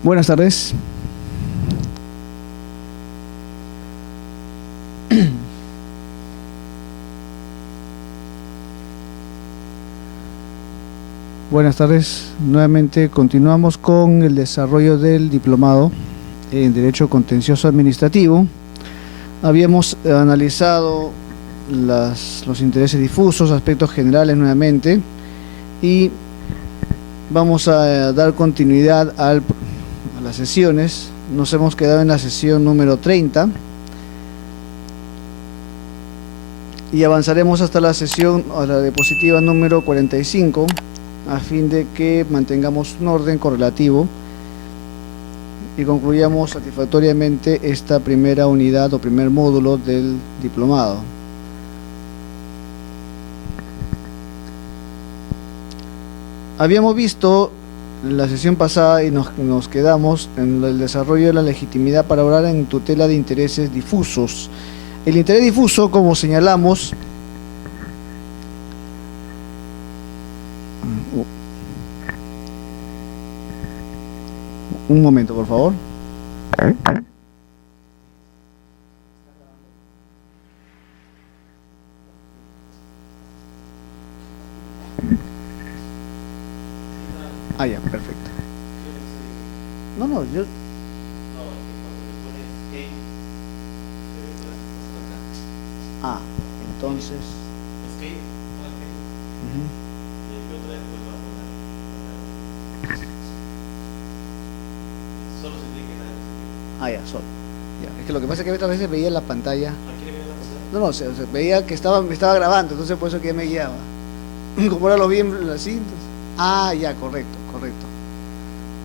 Buenas tardes. Buenas tardes. Nuevamente continuamos con el desarrollo del diplomado en Derecho Contencioso Administrativo. Habíamos analizado los intereses difusos, aspectos generales nuevamente, y vamos a dar continuidad a las sesiones. Nos hemos quedado en la sesión número 30 y avanzaremos hasta la sesión, a la diapositiva número 45, a fin de que mantengamos un orden correlativo y concluyamos satisfactoriamente esta primera unidad o primer módulo del diplomado. Habíamos visto la sesión pasada y nos quedamos en el desarrollo de la legitimidad para obrar en tutela de intereses difusos. El interés difuso, como señalamos, un momento, por favor. Ah, ya, perfecto. No, yo... Ah, entonces... Ah, ya, solo. Ya. Es que lo que pasa es que otras veces veía en la pantalla. No, se veía que me estaba grabando, entonces por eso que me guiaba. Como ahora lo vi así, entonces... Ah, ya, correcto.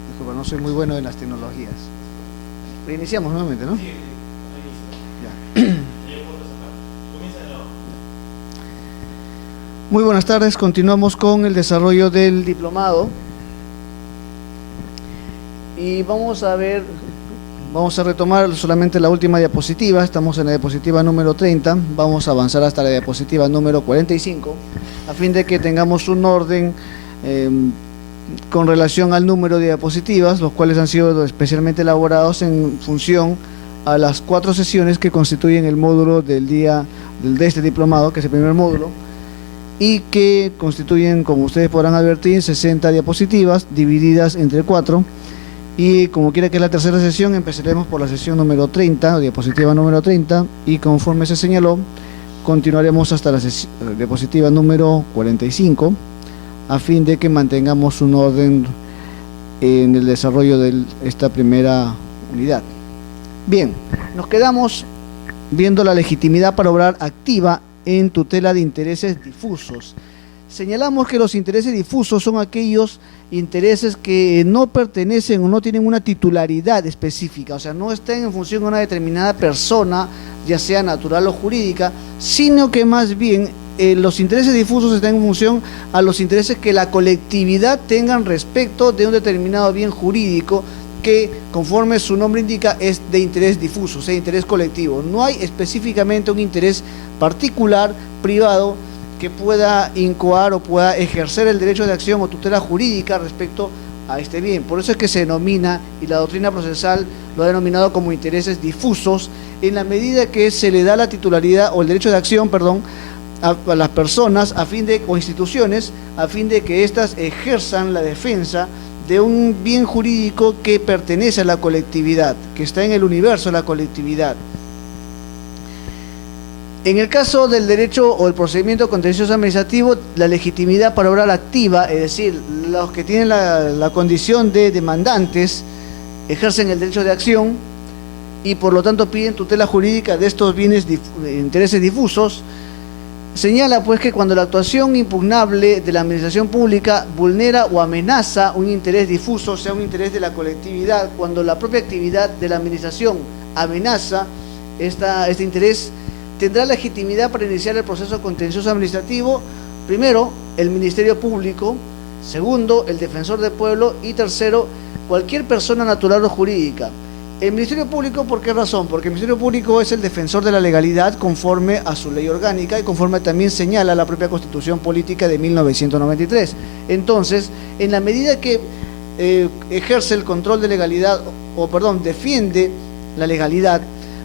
Disculpa, no soy muy bueno en las tecnologías. Reiniciamos nuevamente, ¿no? Ya. Muy buenas tardes, continuamos con el desarrollo del diplomado. Y vamos a retomar solamente la última diapositiva. Estamos en la diapositiva número 30, vamos a avanzar hasta la diapositiva número 45, a fin de que tengamos un orden con relación al número de diapositivas, los cuales han sido especialmente elaborados en función a las 4 sesiones que constituyen el módulo de este diplomado, que es el primer módulo, y que constituyen, como ustedes podrán advertir, 60 diapositivas divididas entre 4. Y como quiera que es la tercera sesión, empezaremos por la sesión número 30, o diapositiva número 30, y conforme se señaló, continuaremos hasta la diapositiva número 45, a fin de que mantengamos un orden en el desarrollo de esta primera unidad. Bien, nos quedamos viendo la legitimidad para obrar activa en tutela de intereses difusos. Señalamos que los intereses difusos son aquellos intereses que no pertenecen o no tienen una titularidad específica, o sea, no están en función de una determinada persona, ya sea natural o jurídica, sino que más bien los intereses difusos están en función a los intereses que la colectividad tengan respecto de un determinado bien jurídico que, conforme su nombre indica, es de interés difuso, o sea, interés colectivo. No hay específicamente un interés particular, privado, que pueda incoar o pueda ejercer el derecho de acción o tutela jurídica respecto a este bien. Por eso es que se denomina, y la doctrina procesal lo ha denominado como intereses difusos, en la medida que se le da la titularidad o el derecho de acción, a las personas o instituciones, a fin de que éstas ejerzan la defensa de un bien jurídico que pertenece a la colectividad, que está en el universo de la colectividad. En el caso del derecho o el procedimiento contencioso administrativo, la legitimidad para obrar activa, es decir, los que tienen la condición de demandantes, ejercen el derecho de acción y por lo tanto piden tutela jurídica de estos bienes intereses difusos. Señala pues que cuando la actuación impugnable de la administración pública vulnera o amenaza un interés difuso, o sea, un interés de la colectividad, cuando la propia actividad de la administración amenaza este interés, tendrá legitimidad para iniciar el proceso contencioso administrativo, primero, el Ministerio Público, segundo, el Defensor del Pueblo y tercero, cualquier persona natural o jurídica. El Ministerio Público, ¿por qué razón? Porque el Ministerio Público es el defensor de la legalidad conforme a su ley orgánica y conforme también señala la propia Constitución Política de 1993. Entonces, en la medida que ejerce el control de legalidad, defiende la legalidad,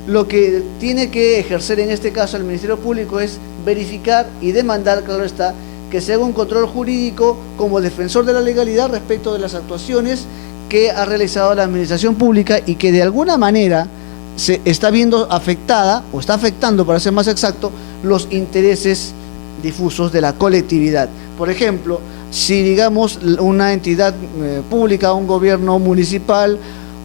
lo que tiene que ejercer en este caso el Ministerio Público es verificar y demandar, claro está, que se haga un control jurídico como defensor de la legalidad respecto de las actuaciones que ha realizado la administración pública y que de alguna manera se está viendo afectada, o está afectando, para ser más exacto, los intereses difusos de la colectividad. Por ejemplo, si digamos una entidad pública, un gobierno municipal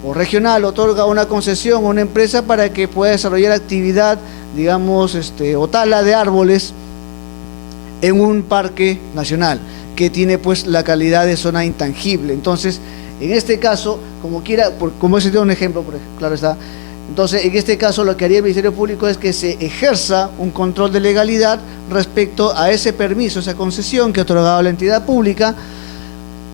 o regional otorga una concesión a una empresa para que pueda desarrollar actividad, digamos, o tala de árboles en un parque nacional que tiene pues la calidad de zona intangible. Entonces, en este caso, como ese es un ejemplo, claro está, entonces en este caso lo que haría el Ministerio Público es que se ejerza un control de legalidad respecto a ese permiso, esa concesión que ha otorgado la entidad pública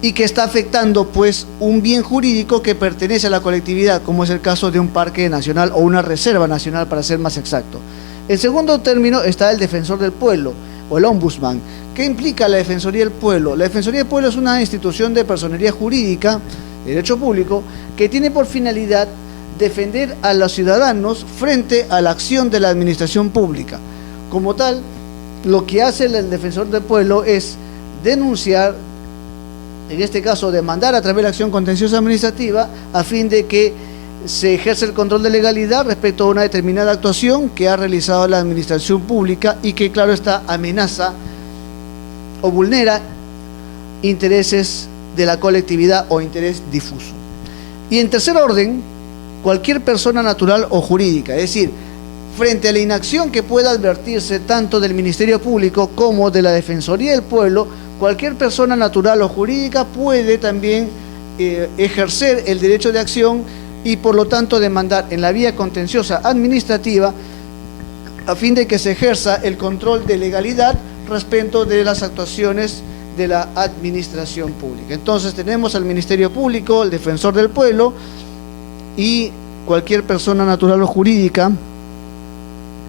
y que está afectando pues un bien jurídico que pertenece a la colectividad, como es el caso de un parque nacional o una reserva nacional, para ser más exacto. En segundo término está el defensor del pueblo o el ombudsman. ¿Qué implica la Defensoría del Pueblo? La Defensoría del Pueblo es una institución de personería jurídica, de derecho público, que tiene por finalidad defender a los ciudadanos frente a la acción de la administración pública. Como tal, lo que hace el Defensor del Pueblo es denunciar, en este caso demandar a través de la acción contenciosa administrativa, a fin de que se ejerce el control de legalidad respecto a una determinada actuación que ha realizado la administración pública y que, claro está, amenaza o vulnera intereses de la colectividad o interés difuso. Y en tercer orden, cualquier persona natural o jurídica, es decir, frente a la inacción que pueda advertirse tanto del Ministerio Público como de la Defensoría del Pueblo, cualquier persona natural o jurídica puede también ejercer el derecho de acción y por lo tanto demandar en la vía contenciosa administrativa a fin de que se ejerza el control de legalidad respecto de las actuaciones de la administración pública. Entonces tenemos al Ministerio Público, el Defensor del Pueblo y cualquier persona natural o jurídica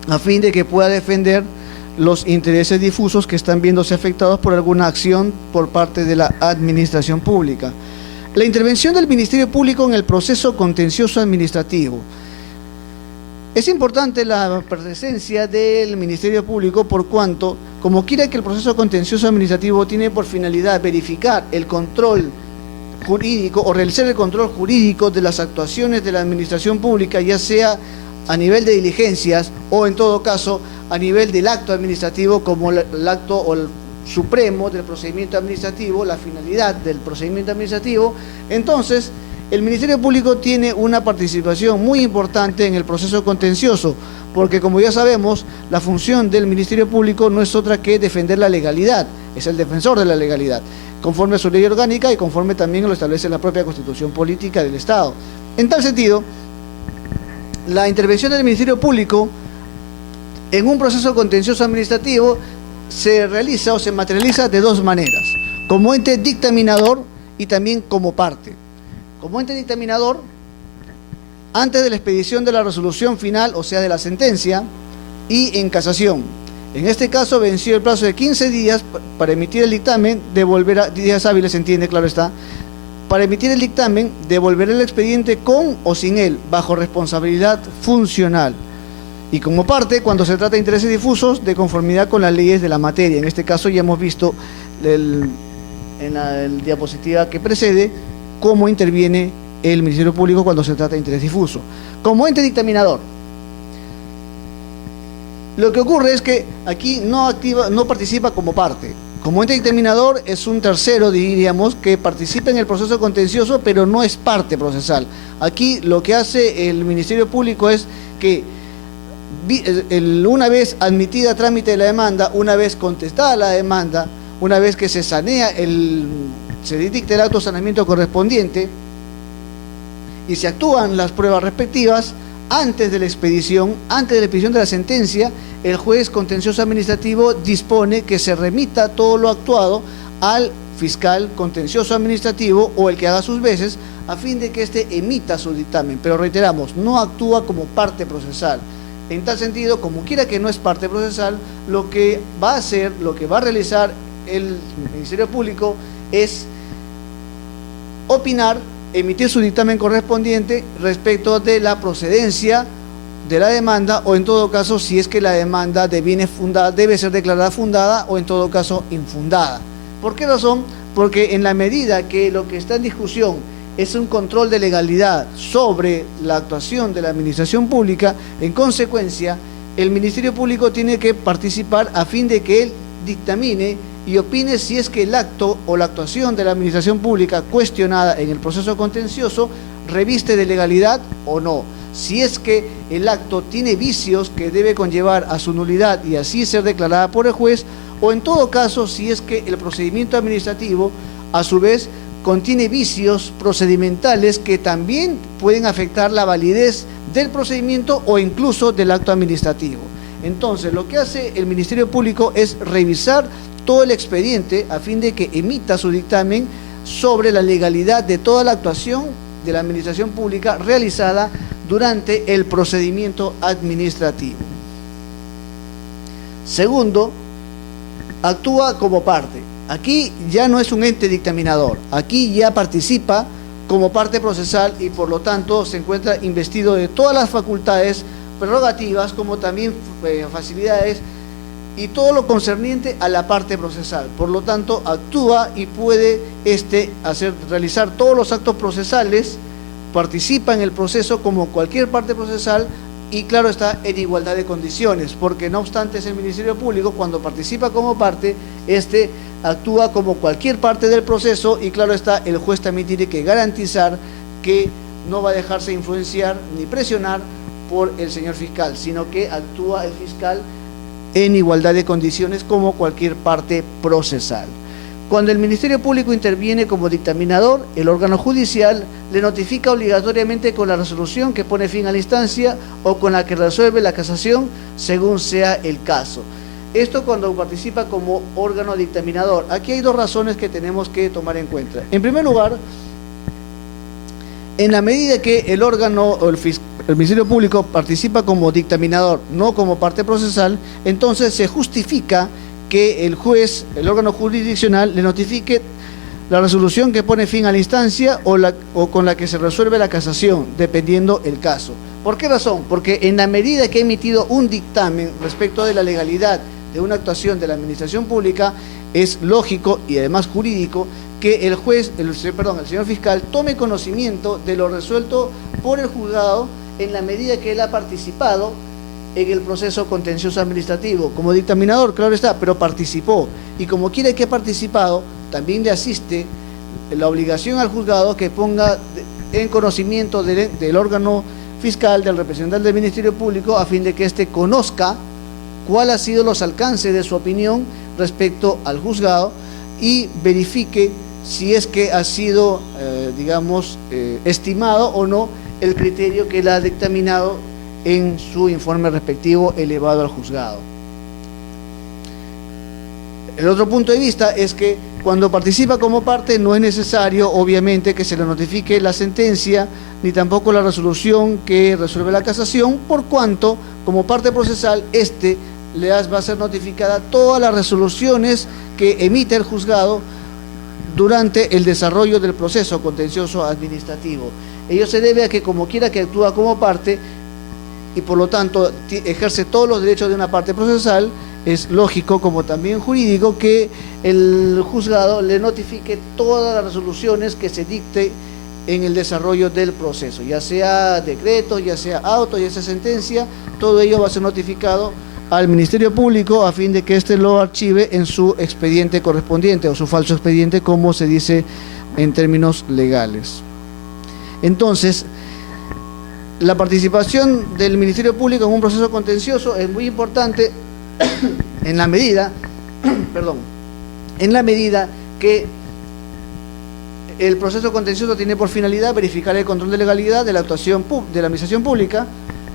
a fin de que pueda defender los intereses difusos que están viéndose afectados por alguna acción por parte de la administración pública. La intervención del Ministerio Público en el proceso contencioso administrativo. Es importante la presencia del Ministerio Público por cuanto, como quiera que el proceso contencioso administrativo tiene por finalidad verificar el control jurídico o realizar el control jurídico de las actuaciones de la administración pública, ya sea a nivel de diligencias o en todo caso a nivel del acto administrativo como el acto o el supremo del procedimiento administrativo, la finalidad del procedimiento administrativo. Entonces, el Ministerio Público tiene una participación muy importante en el proceso contencioso, porque como ya sabemos, la función del Ministerio Público no es otra que defender la legalidad, es el defensor de la legalidad, conforme a su ley orgánica y conforme también lo establece la propia Constitución Política del Estado. En tal sentido, la intervención del Ministerio Público en un proceso contencioso administrativo se realiza o se materializa de dos maneras, como ente dictaminador y también como parte. Como ente dictaminador, antes de la expedición de la resolución final, o sea de la sentencia, y en casación. En este caso venció el plazo de 15 días para emitir el dictamen, días hábiles se entiende, claro está, para emitir el dictamen, devolver el expediente con o sin él, bajo responsabilidad funcional. Y como parte, cuando se trata de intereses difusos, de conformidad con las leyes de la materia. En este caso ya hemos visto en la diapositiva que precede cómo interviene el Ministerio Público cuando se trata de interés difuso. Como ente dictaminador, lo que ocurre es que aquí no participa como parte. Como ente dictaminador es un tercero, diríamos, que participa en el proceso contencioso, pero no es parte procesal. Aquí lo que hace el Ministerio Público es que una vez admitida a trámite de la demanda, una vez contestada la demanda, una vez que se sanea, se dicta el auto de saneamiento correspondiente y se actúan las pruebas respectivas, antes de la expedición de la sentencia, el juez contencioso administrativo dispone que se remita todo lo actuado al fiscal contencioso administrativo o el que haga sus veces, a fin de que éste emita su dictamen. Pero reiteramos, no actúa como parte procesal. En tal sentido, como quiera que no es parte procesal, lo que va a realizar el Ministerio Público es opinar, emitir su dictamen correspondiente respecto de la procedencia de la demanda, o en todo caso si es que la demanda deviene fundada, debe ser declarada fundada o en todo caso infundada. ¿Por qué razón? Porque en la medida que lo que está en discusión es un control de legalidad sobre la actuación de la administración pública, en consecuencia el Ministerio Público tiene que participar a fin de que él dictamine y opine si es que el acto o la actuación de la administración pública cuestionada en el proceso contencioso reviste de legalidad o no. Si es que el acto tiene vicios que debe conllevar a su nulidad y así ser declarada por el juez, o en todo caso si es que el procedimiento administrativo a su vez contiene vicios procedimentales que también pueden afectar la validez del procedimiento o incluso del acto administrativo. Entonces, lo que hace el Ministerio Público es revisar todo el expediente a fin de que emita su dictamen sobre la legalidad de toda la actuación de la administración pública realizada durante el procedimiento administrativo. Segundo, actúa como parte. Aquí ya no es un ente dictaminador, aquí ya participa como parte procesal y por lo tanto se encuentra investido de todas las facultades, prerrogativas, como también facilidades y todo lo concerniente a la parte procesal. Por lo tanto, actúa y puede realizar todos los actos procesales, participa en el proceso como cualquier parte procesal y claro está en igualdad de condiciones, porque no obstante es el Ministerio Público, cuando participa como parte, actúa como cualquier parte del proceso y claro está, el juez también tiene que garantizar que no va a dejarse influenciar ni presionar por el señor fiscal, sino que actúa el fiscal en igualdad de condiciones como cualquier parte procesal. Cuando el Ministerio Público interviene como dictaminador, el órgano judicial le notifica obligatoriamente con la resolución que pone fin a la instancia o con la que resuelve la casación, según sea el caso. Esto cuando participa como órgano dictaminador. Aquí hay dos razones que tenemos que tomar en cuenta. En primer lugar, en la medida que el órgano o el Ministerio Público participa como dictaminador, no como parte procesal, entonces se justifica que el juez, el órgano jurisdiccional, le notifique la resolución que pone fin a la instancia o con la que se resuelve la casación, dependiendo el caso. ¿Por qué razón? Porque en la medida que ha emitido un dictamen respecto de la legalidad de una actuación de la administración pública, es lógico y además jurídico que el señor fiscal tome conocimiento de lo resuelto por el juzgado en la medida que él ha participado en el proceso contencioso administrativo. Como dictaminador, claro está, pero participó. Y como quiere que ha participado, también le asiste la obligación al juzgado que ponga en conocimiento del órgano fiscal, del representante del Ministerio Público, a fin de que éste conozca cuál ha sido los alcances de su opinión respecto al juzgado y verifique si es que ha sido, estimado o no el criterio que él ha dictaminado en su informe respectivo elevado al juzgado. El otro punto de vista es que cuando participa como parte no es necesario, obviamente, que se le notifique la sentencia ni tampoco la resolución que resuelve la casación, por cuanto, como parte procesal, le va a ser notificada todas las resoluciones que emite el juzgado durante el desarrollo del proceso contencioso administrativo. Ello se debe a que, como quiera que actúa como parte, y por lo tanto ejerce todos los derechos de una parte procesal, es lógico como también jurídico que el juzgado le notifique todas las resoluciones que se dicte en el desarrollo del proceso, ya sea decreto, ya sea auto, ya sea sentencia, todo ello va a ser notificado al Ministerio Público a fin de que éste lo archive en su expediente correspondiente o su falso expediente, como se dice en términos legales. Entonces, la participación del Ministerio Público en un proceso contencioso es muy importante en la medida que el proceso contencioso tiene por finalidad verificar el control de legalidad de la actuación de la administración pública,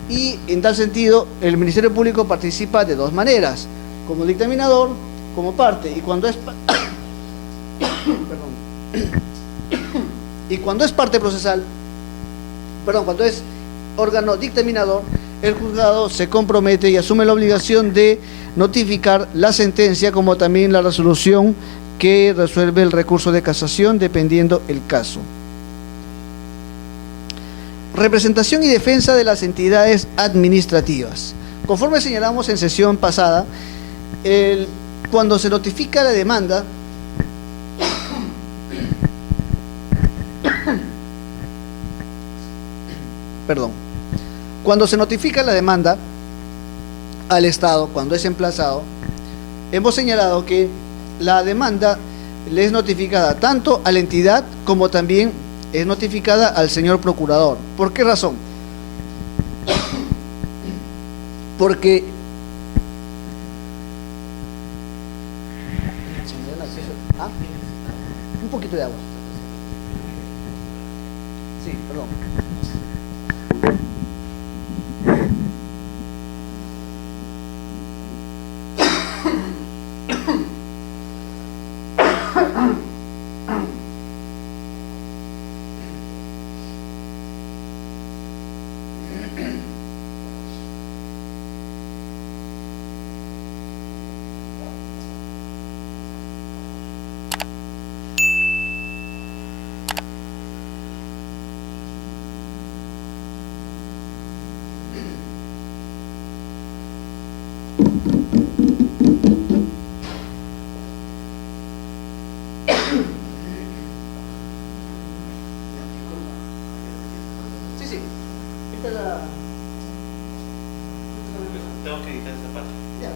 y en tal sentido el Ministerio Público participa de dos maneras: como dictaminador, como parte, y cuando es parte procesal, cuando es órgano dictaminador, el juzgado se compromete y asume la obligación de notificar la sentencia como también la resolución que resuelve el recurso de casación, dependiendo el caso. representación y defensa de las entidades administrativas. Conforme señalamos en sesión pasada, cuando se notifica la demanda, cuando se notifica la demanda al Estado, cuando es emplazado, hemos señalado que la demanda le es notificada tanto a la entidad como también es notificada al señor procurador. ¿Por qué razón? Porque un poquito de agua. Sí, perdón. Tengo que editar esa parte. Ya.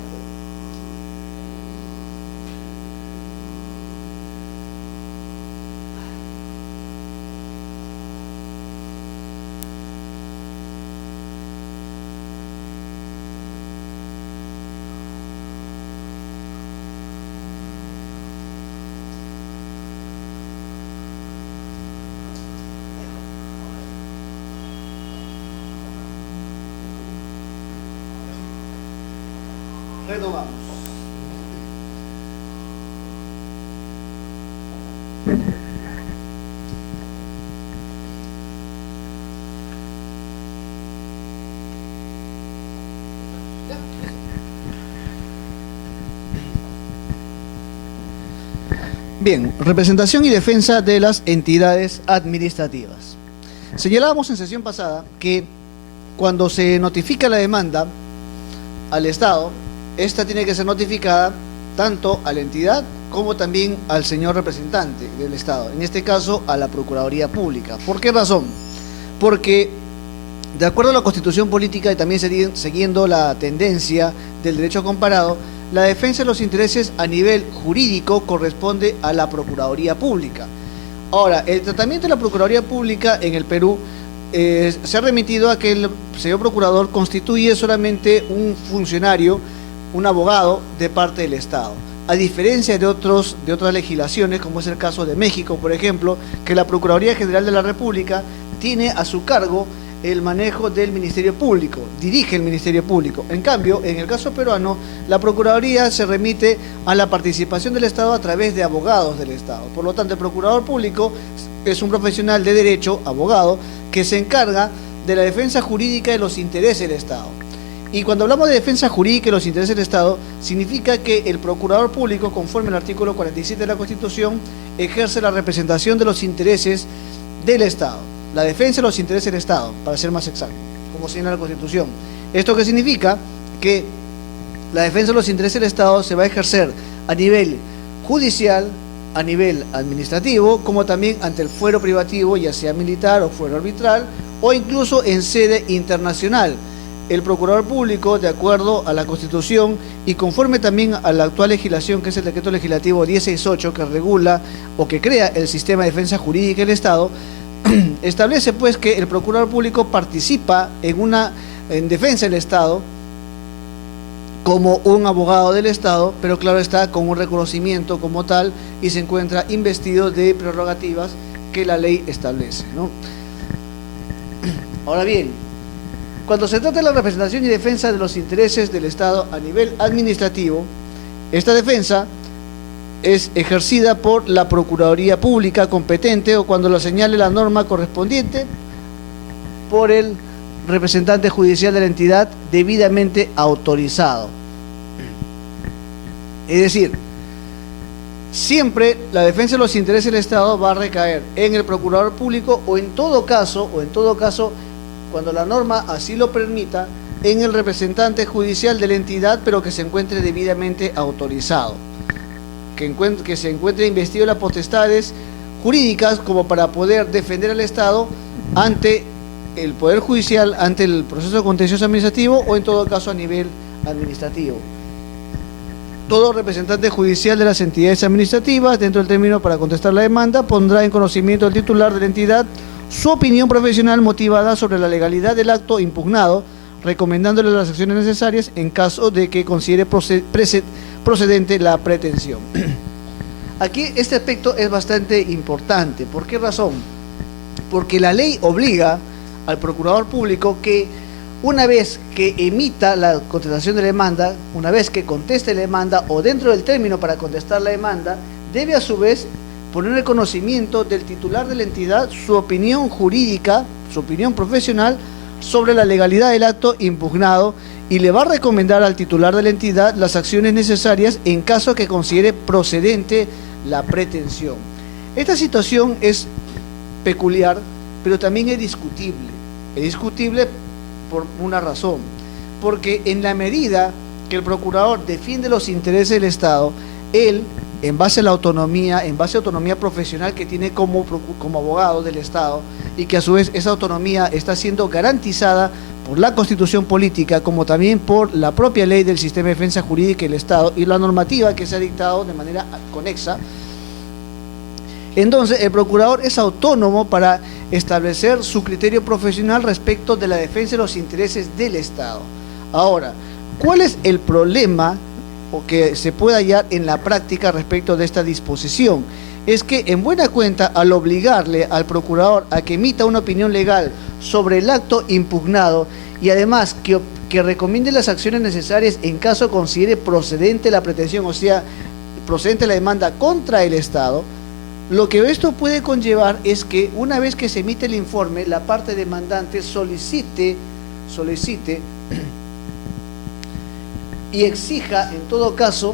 Retomamos. Bien, representación y defensa de las entidades administrativas. Señalábamos en sesión pasada que cuando se notifica la demanda al Estado, esta tiene que ser notificada tanto a la entidad como también al señor representante del Estado, en este caso a la Procuraduría Pública. ¿Por qué razón? Porque de acuerdo a la Constitución Política y también siguiendo la tendencia del derecho comparado, la defensa de los intereses a nivel jurídico corresponde a la Procuraduría Pública. Ahora, el tratamiento de la Procuraduría Pública en el Perú se ha remitido a que el señor procurador constituye solamente un funcionario, un abogado de parte del Estado, a diferencia de otras legislaciones, como es el caso de México, por ejemplo, que la Procuraduría General de la República tiene a su cargo el manejo del Ministerio Público, dirige el Ministerio Público. En cambio, en el caso peruano, la Procuraduría se remite a la participación del Estado a través de abogados del Estado. Por lo tanto, el Procurador Público es un profesional de derecho, abogado, que se encarga de la defensa jurídica de los intereses del Estado. Y cuando hablamos de defensa jurídica de los intereses del Estado, significa que el Procurador Público, conforme al artículo 47 de la Constitución, ejerce la representación de los intereses del Estado, la defensa de los intereses del Estado, para ser más exacto, como señala la Constitución. ¿Esto qué significa? Que la defensa de los intereses del Estado se va a ejercer a nivel judicial, a nivel administrativo, como también ante el fuero privativo, ya sea militar o fuero arbitral, o incluso en sede internacional. El Procurador Público, de acuerdo a la Constitución y conforme también a la actual legislación, que es el Decreto Legislativo 1068, que regula o que crea el sistema de defensa jurídica del Estado, establece pues que el Procurador Público participa en defensa del Estado como un abogado del Estado, pero claro está, con un reconocimiento como tal y se encuentra investido de prerrogativas que la ley establece, ¿no? Ahora bien, cuando se trata de la representación y defensa de los intereses del Estado a nivel administrativo, esta defensa es ejercida por la Procuraduría Pública competente o cuando lo señale la norma correspondiente por el representante judicial de la entidad debidamente autorizado. Es decir, siempre la defensa de los intereses del Estado va a recaer en el Procurador Público o en todo caso cuando la norma así lo permita, en el representante judicial de la entidad, pero que se encuentre debidamente autorizado, que se encuentre investido las potestades jurídicas como para poder defender al Estado ante el Poder Judicial, ante el proceso contencioso administrativo o en todo caso a nivel administrativo. Todo representante judicial de las entidades administrativas, dentro del término para contestar la demanda, pondrá en conocimiento del titular de la entidad su opinión profesional motivada sobre la legalidad del acto impugnado, recomendándole las acciones necesarias en caso de que considere procedente la pretensión. Aquí este aspecto es bastante importante. ¿Por qué razón? Porque la ley obliga al procurador público que una vez que emita la contestación de la demanda, una vez que conteste la demanda o dentro del término para contestar la demanda, debe a su vez poner en conocimiento del titular de la entidad su opinión jurídica, su opinión profesional sobre la legalidad del acto impugnado y le va a recomendar al titular de la entidad las acciones necesarias en caso que considere procedente la pretensión. Esta situación es peculiar, pero también es discutible. Es discutible por una razón, porque en la medida que el procurador defiende los intereses del Estado, él, en base a la autonomía, en base a autonomía profesional que tiene como abogado del Estado, y que a su vez esa autonomía está siendo garantizada por la Constitución Política, como también por la propia ley del sistema de defensa jurídica del Estado y la normativa que se ha dictado de manera conexa. Entonces, el procurador es autónomo para establecer su criterio profesional respecto de la defensa de los intereses del Estado. Ahora, ¿cuál es el problema o que se puede hallar en la práctica respecto de esta disposición? Es que, en buena cuenta, al obligarle al procurador a que emita una opinión legal sobre el acto impugnado y además que recomiende las acciones necesarias en caso considere procedente la pretensión, o sea, procedente la demanda contra el Estado, lo que esto puede conllevar es que una vez que se emite el informe, la parte demandante solicite y exija en todo caso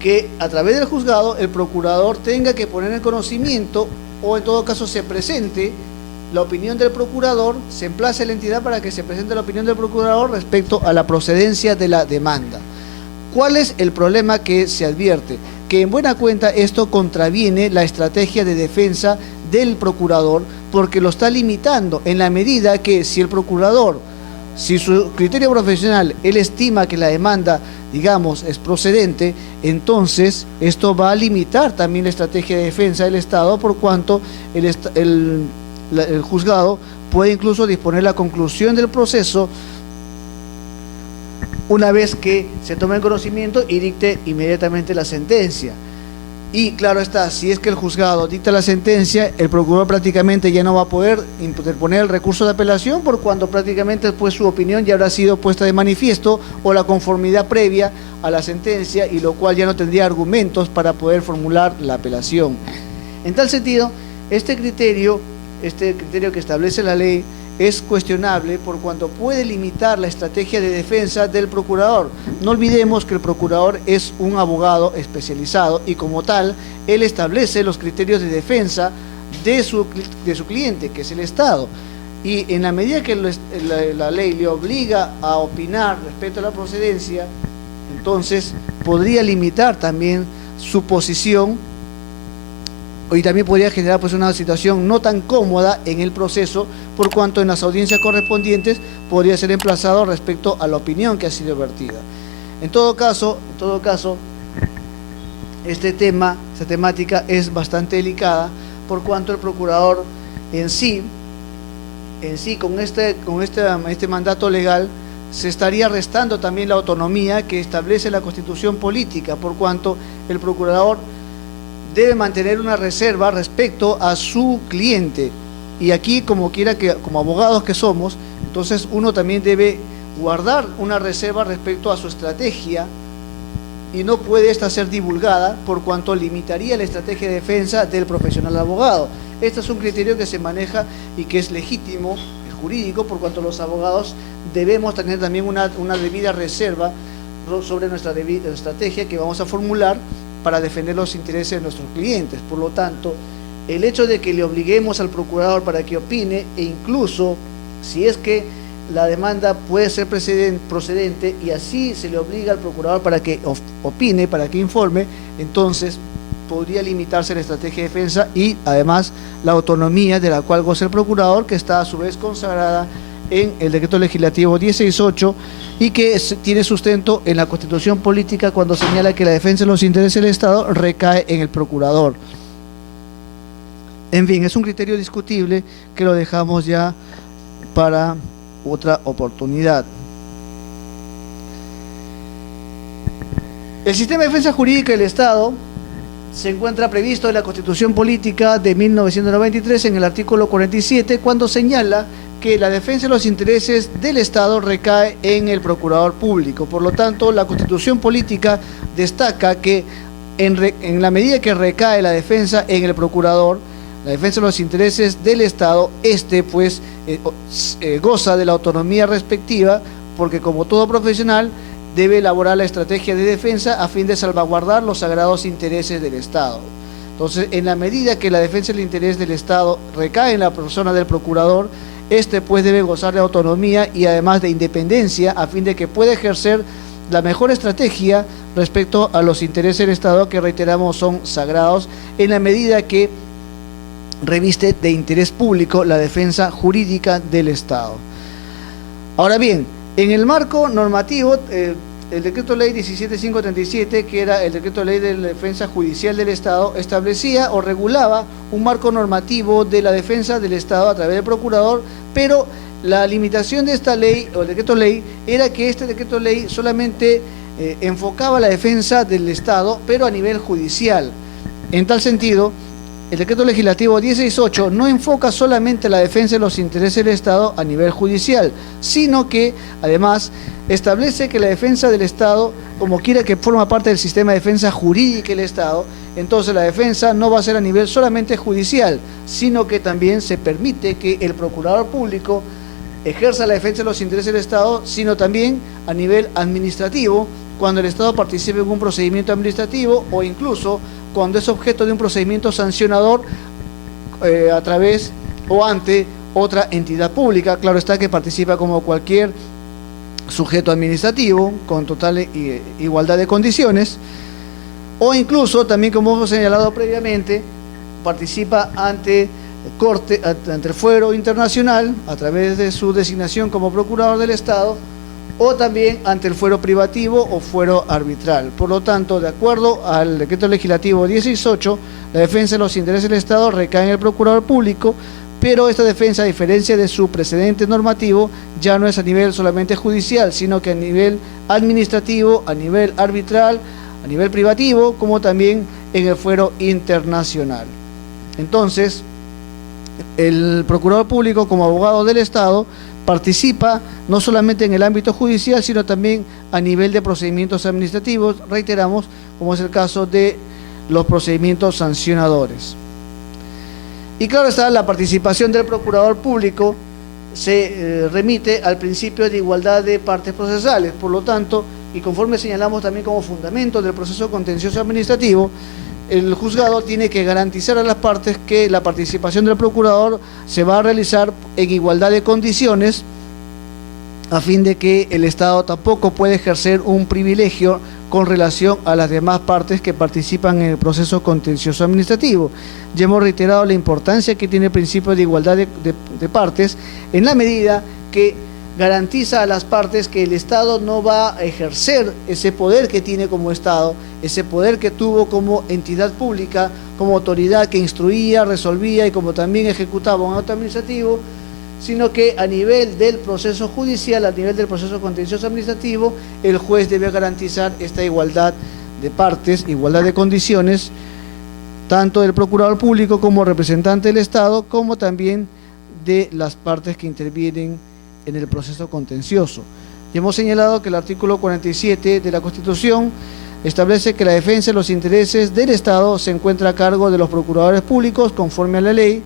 que a través del juzgado el procurador tenga que poner en conocimiento o en todo caso se presente la opinión del procurador, se emplace a la entidad para que se presente la opinión del procurador respecto a la procedencia de la demanda. ¿Cuál es el problema que se advierte? Que en buena cuenta esto contraviene la estrategia de defensa del procurador porque lo está limitando en la medida que si el procurador, si su criterio profesional, él estima que la demanda, digamos, es procedente, entonces esto va a limitar también la estrategia de defensa del Estado por cuanto el juzgado puede incluso disponer la conclusión del proceso una vez que se tome en conocimiento y dicte inmediatamente la sentencia. Y claro está, si es que el juzgado dicta la sentencia, el procurador prácticamente ya no va a poder interponer el recurso de apelación por cuando prácticamente después su opinión ya habrá sido puesta de manifiesto o la conformidad previa a la sentencia, y lo cual ya no tendría argumentos para poder formular la apelación. En tal sentido, este criterio que establece la ley es cuestionable por cuanto puede limitar la estrategia de defensa del procurador. No olvidemos que el procurador es un abogado especializado y como tal, él establece los criterios de defensa de su cliente, que es el Estado. Y en la medida que la ley le obliga a opinar respecto a la procedencia, entonces podría limitar también su posición y también podría generar pues una situación no tan cómoda en el proceso, por cuanto en las audiencias correspondientes podría ser emplazado respecto a la opinión que ha sido vertida. En todo caso, esta temática es bastante delicada, por cuanto el procurador en sí con este mandato legal se estaría restando también la autonomía que establece la Constitución Política, por cuanto el procurador debe mantener una reserva respecto a su cliente. Y aquí, como abogados que somos, entonces uno también debe guardar una reserva respecto a su estrategia y no puede esta ser divulgada por cuanto limitaría la estrategia de defensa del profesional abogado. Este es un criterio que se maneja y que es legítimo, es jurídico, por cuanto los abogados debemos tener también una debida reserva sobre nuestra debida estrategia que vamos a formular para defender los intereses de nuestros clientes. Por lo tanto, el hecho de que le obliguemos al procurador para que opine e incluso si es que la demanda puede ser procedente y así se le obliga al procurador para que opine, para que informe, entonces podría limitarse la estrategia de defensa y además la autonomía de la cual goza el procurador, que está a su vez consagrada en el decreto legislativo 168 y que tiene sustento en la Constitución política cuando señala que la defensa de los intereses del Estado recae en el procurador. En fin, es un criterio discutible que lo dejamos ya para otra oportunidad. El sistema de defensa jurídica del Estado se encuentra previsto en la Constitución Política de 1993 en el artículo 47, cuando señala que la defensa de los intereses del Estado recae en el Procurador Público. Por lo tanto, la Constitución Política destaca que en la medida que recae la defensa en el Procurador, la defensa de los intereses del Estado, goza de la autonomía respectiva, porque como todo profesional debe elaborar la estrategia de defensa a fin de salvaguardar los sagrados intereses del Estado. Entonces, en la medida que la defensa del interés del Estado recae en la persona del procurador, debe gozar de autonomía y además de independencia a fin de que pueda ejercer la mejor estrategia respecto a los intereses del Estado, que reiteramos son sagrados, en la medida que reviste de interés público la defensa jurídica del Estado. Ahora bien, en el marco normativo, el decreto ley 17537, que era el decreto ley de la defensa judicial del Estado, establecía o regulaba un marco normativo de la defensa del Estado a través del procurador, pero la limitación de esta ley o el decreto ley era que este decreto ley solamente enfocaba la defensa del Estado, pero a nivel judicial. En tal sentido, el decreto legislativo 168 no enfoca solamente la defensa de los intereses del Estado a nivel judicial, sino que además establece que la defensa del Estado, como quiera que forma parte del sistema de defensa jurídica del Estado, entonces la defensa no va a ser a nivel solamente judicial, sino que también se permite que el procurador público ejerza la defensa de los intereses del Estado, sino también a nivel administrativo, cuando el Estado participe en un procedimiento administrativo o incluso cuando es objeto de un procedimiento sancionador a través o ante otra entidad pública. Claro está que participa como cualquier sujeto administrativo, con total igualdad de condiciones, o incluso también, como hemos señalado previamente, participa ante el fuero internacional a través de su designación como procurador del Estado, o también ante el fuero privativo o fuero arbitral. Por lo tanto, de acuerdo al decreto legislativo 168, la defensa de los intereses del Estado recae en el procurador público, pero esta defensa, a diferencia de su precedente normativo, ya no es a nivel solamente judicial, sino que a nivel administrativo, a nivel arbitral, a nivel privativo, como también en el fuero internacional. Entonces, el procurador público, como abogado del Estado, participa no solamente en el ámbito judicial, sino también a nivel de procedimientos administrativos, reiteramos, como es el caso de los procedimientos sancionadores. Y claro está, la participación del procurador público se remite al principio de igualdad de partes procesales. Por lo tanto, y conforme señalamos también como fundamento del proceso contencioso administrativo, el juzgado tiene que garantizar a las partes que la participación del procurador se va a realizar en igualdad de condiciones, a fin de que el Estado tampoco puede ejercer un privilegio con relación a las demás partes que participan en el proceso contencioso administrativo. Ya hemos reiterado la importancia que tiene el principio de igualdad de partes, en la medida que garantiza a las partes que el Estado no va a ejercer ese poder que tiene como Estado, ese poder que tuvo como entidad pública, como autoridad que instruía, resolvía y como también ejecutaba un acto administrativo, sino que a nivel del proceso judicial, a nivel del proceso contencioso administrativo, el juez debe garantizar esta igualdad de partes, igualdad de condiciones, tanto del procurador público como representante del Estado, como también de las partes que intervienen en el proceso contencioso. Y hemos señalado que el artículo 47 de la Constitución establece que la defensa de los intereses del Estado se encuentra a cargo de los procuradores públicos conforme a la ley,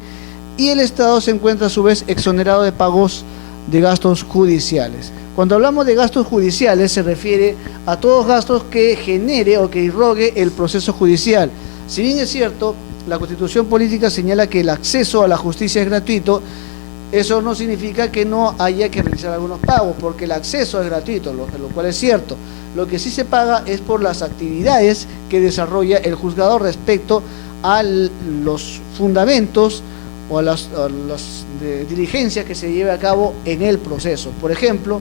y el Estado se encuentra a su vez exonerado de pagos de gastos judiciales. Cuando hablamos de gastos judiciales se refiere a todos gastos que genere o que irrogue el proceso judicial. Si bien es cierto, la Constitución política señala que el acceso a la justicia es gratuito, eso no significa que no haya que realizar algunos pagos, porque el acceso es gratuito, lo cual es cierto. Lo que sí se paga es por las actividades que desarrolla el juzgado respecto a los fundamentos o a las diligencias que se lleve a cabo en el proceso. Por ejemplo,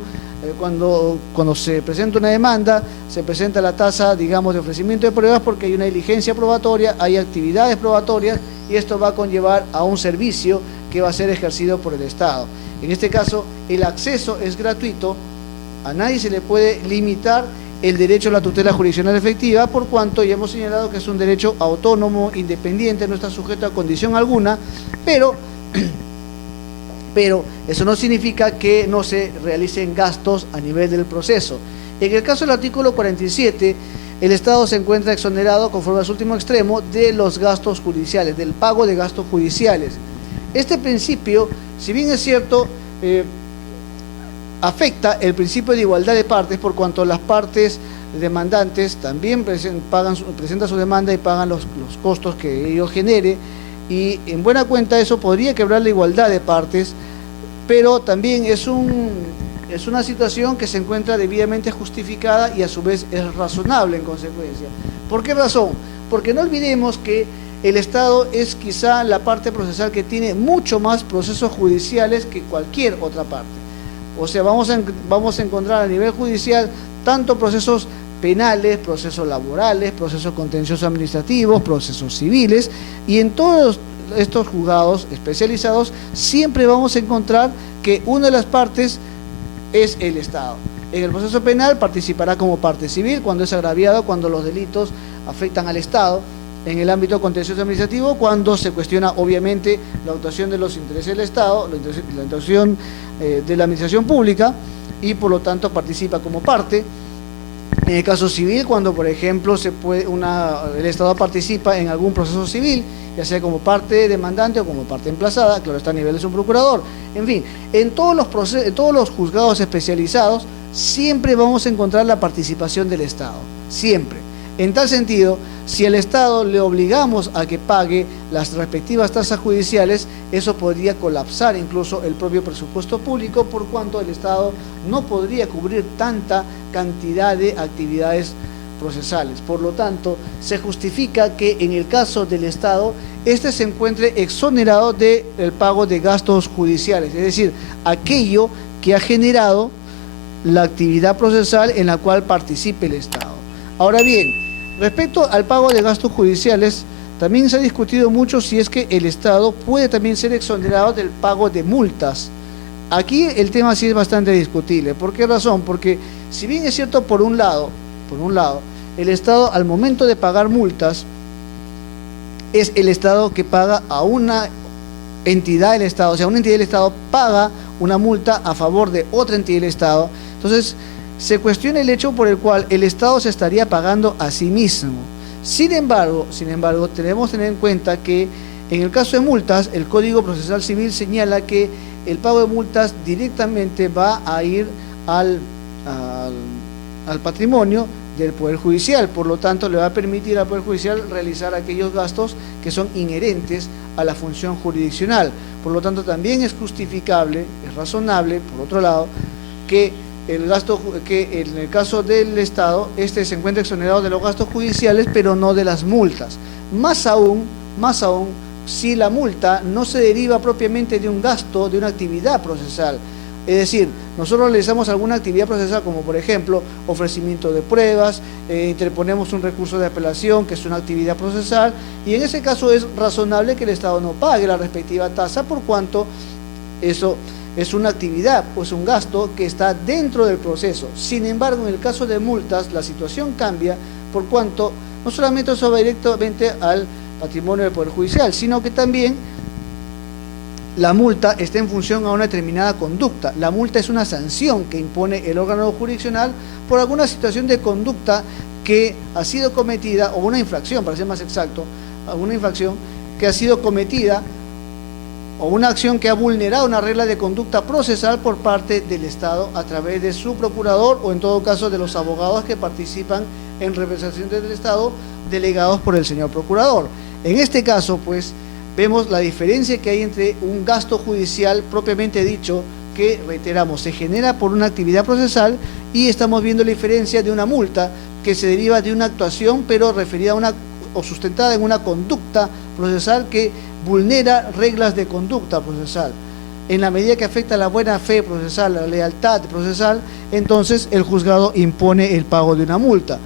cuando se presenta una demanda, se presenta la tasa, digamos, de ofrecimiento de pruebas porque hay una diligencia probatoria, hay actividades probatorias y esto va a conllevar a un servicio que va a ser ejercido por el Estado. En este caso, el acceso es gratuito, a nadie se le puede limitar el derecho a la tutela jurisdiccional efectiva, por cuanto ya hemos señalado que es un derecho autónomo, independiente, no está sujeto a condición alguna, pero eso no significa que no se realicen gastos a nivel del proceso. En el caso del artículo 47, el Estado se encuentra exonerado, conforme a su último extremo, de los gastos judiciales, del pago de gastos judiciales. Este principio, si bien es cierto, afecta el principio de igualdad de partes, por cuanto las partes demandantes también presentan su demanda y pagan los costos que ello genere, y en buena cuenta eso podría quebrar la igualdad de partes, pero también es una situación que se encuentra debidamente justificada y a su vez es razonable en consecuencia. ¿Por qué razón? Porque no olvidemos que el Estado es quizá la parte procesal que tiene mucho más procesos judiciales que cualquier otra parte. O sea, vamos a encontrar a nivel judicial tanto procesos penales, procesos laborales, procesos contenciosos administrativos, procesos civiles, y en todos estos juzgados especializados siempre vamos a encontrar que una de las partes es el Estado. En el proceso penal participará como parte civil cuando es agraviado, cuando los delitos afectan al Estado. En el ámbito contencioso administrativo, cuando se cuestiona obviamente la actuación de los intereses del Estado, la actuación de la administración pública, y por lo tanto participa como parte. En el caso civil, cuando por ejemplo el Estado participa en algún proceso civil, ya sea como parte demandante o como parte emplazada, claro está a nivel de su procurador. En fin, en todos los juzgados especializados siempre vamos a encontrar la participación del Estado, siempre. En tal sentido, si al Estado le obligamos a que pague las respectivas tasas judiciales, eso podría colapsar incluso el propio presupuesto público, por cuanto el Estado no podría cubrir tanta cantidad de actividades procesales. Por lo tanto, se justifica que en el caso del Estado, éste se encuentre exonerado del pago de gastos judiciales, es decir, aquello que ha generado la actividad procesal en la cual participe el Estado. Ahora bien, respecto al pago de gastos judiciales, también se ha discutido mucho si es que el Estado puede también ser exonerado del pago de multas. Aquí el tema sí es bastante discutible. ¿Por qué razón? Porque si bien es cierto por un lado, el Estado al momento de pagar multas, es el Estado que paga a una entidad del Estado, o sea, una entidad del Estado paga una multa a favor de otra entidad del Estado. Entonces, se cuestiona el hecho por el cual el Estado se estaría pagando a sí mismo. Sin embargo, debemos tener en cuenta que en el caso de multas, el Código Procesal Civil señala que el pago de multas directamente va a ir al patrimonio del Poder Judicial, por lo tanto le va a permitir al Poder Judicial realizar aquellos gastos que son inherentes a la función jurisdiccional. Por lo tanto, también es justificable, es razonable, por otro lado, que en el caso del Estado, se encuentra exonerado de los gastos judiciales, pero no de las multas. Más aún, si la multa no se deriva propiamente de un gasto, de una actividad procesal. Es decir, nosotros realizamos alguna actividad procesal, como por ejemplo, ofrecimiento de pruebas, interponemos un recurso de apelación, que es una actividad procesal, y en ese caso es razonable que el Estado no pague la respectiva tasa, por cuanto eso es una actividad, pues un gasto que está dentro del proceso. Sin embargo, en el caso de multas, la situación cambia, por cuanto no solamente eso va directamente al patrimonio del Poder Judicial, sino que también la multa está en función a una determinada conducta. La multa es una sanción que impone el órgano jurisdiccional por alguna situación de conducta que ha sido cometida, o una infracción, para ser más exacto, alguna infracción que ha sido cometida, o una acción que ha vulnerado una regla de conducta procesal por parte del Estado a través de su procurador, o en todo caso de los abogados que participan en representación del Estado, delegados por el señor procurador. En este caso, pues, vemos la diferencia que hay entre un gasto judicial propiamente dicho, que, reiteramos, se genera por una actividad procesal, y estamos viendo la diferencia de una multa que se deriva de una actuación, pero referida a una o sustentada en una conducta procesal que vulnera reglas de conducta procesal. En la medida que afecta la buena fe procesal, la lealtad procesal, entonces el juzgado impone el pago de una multa.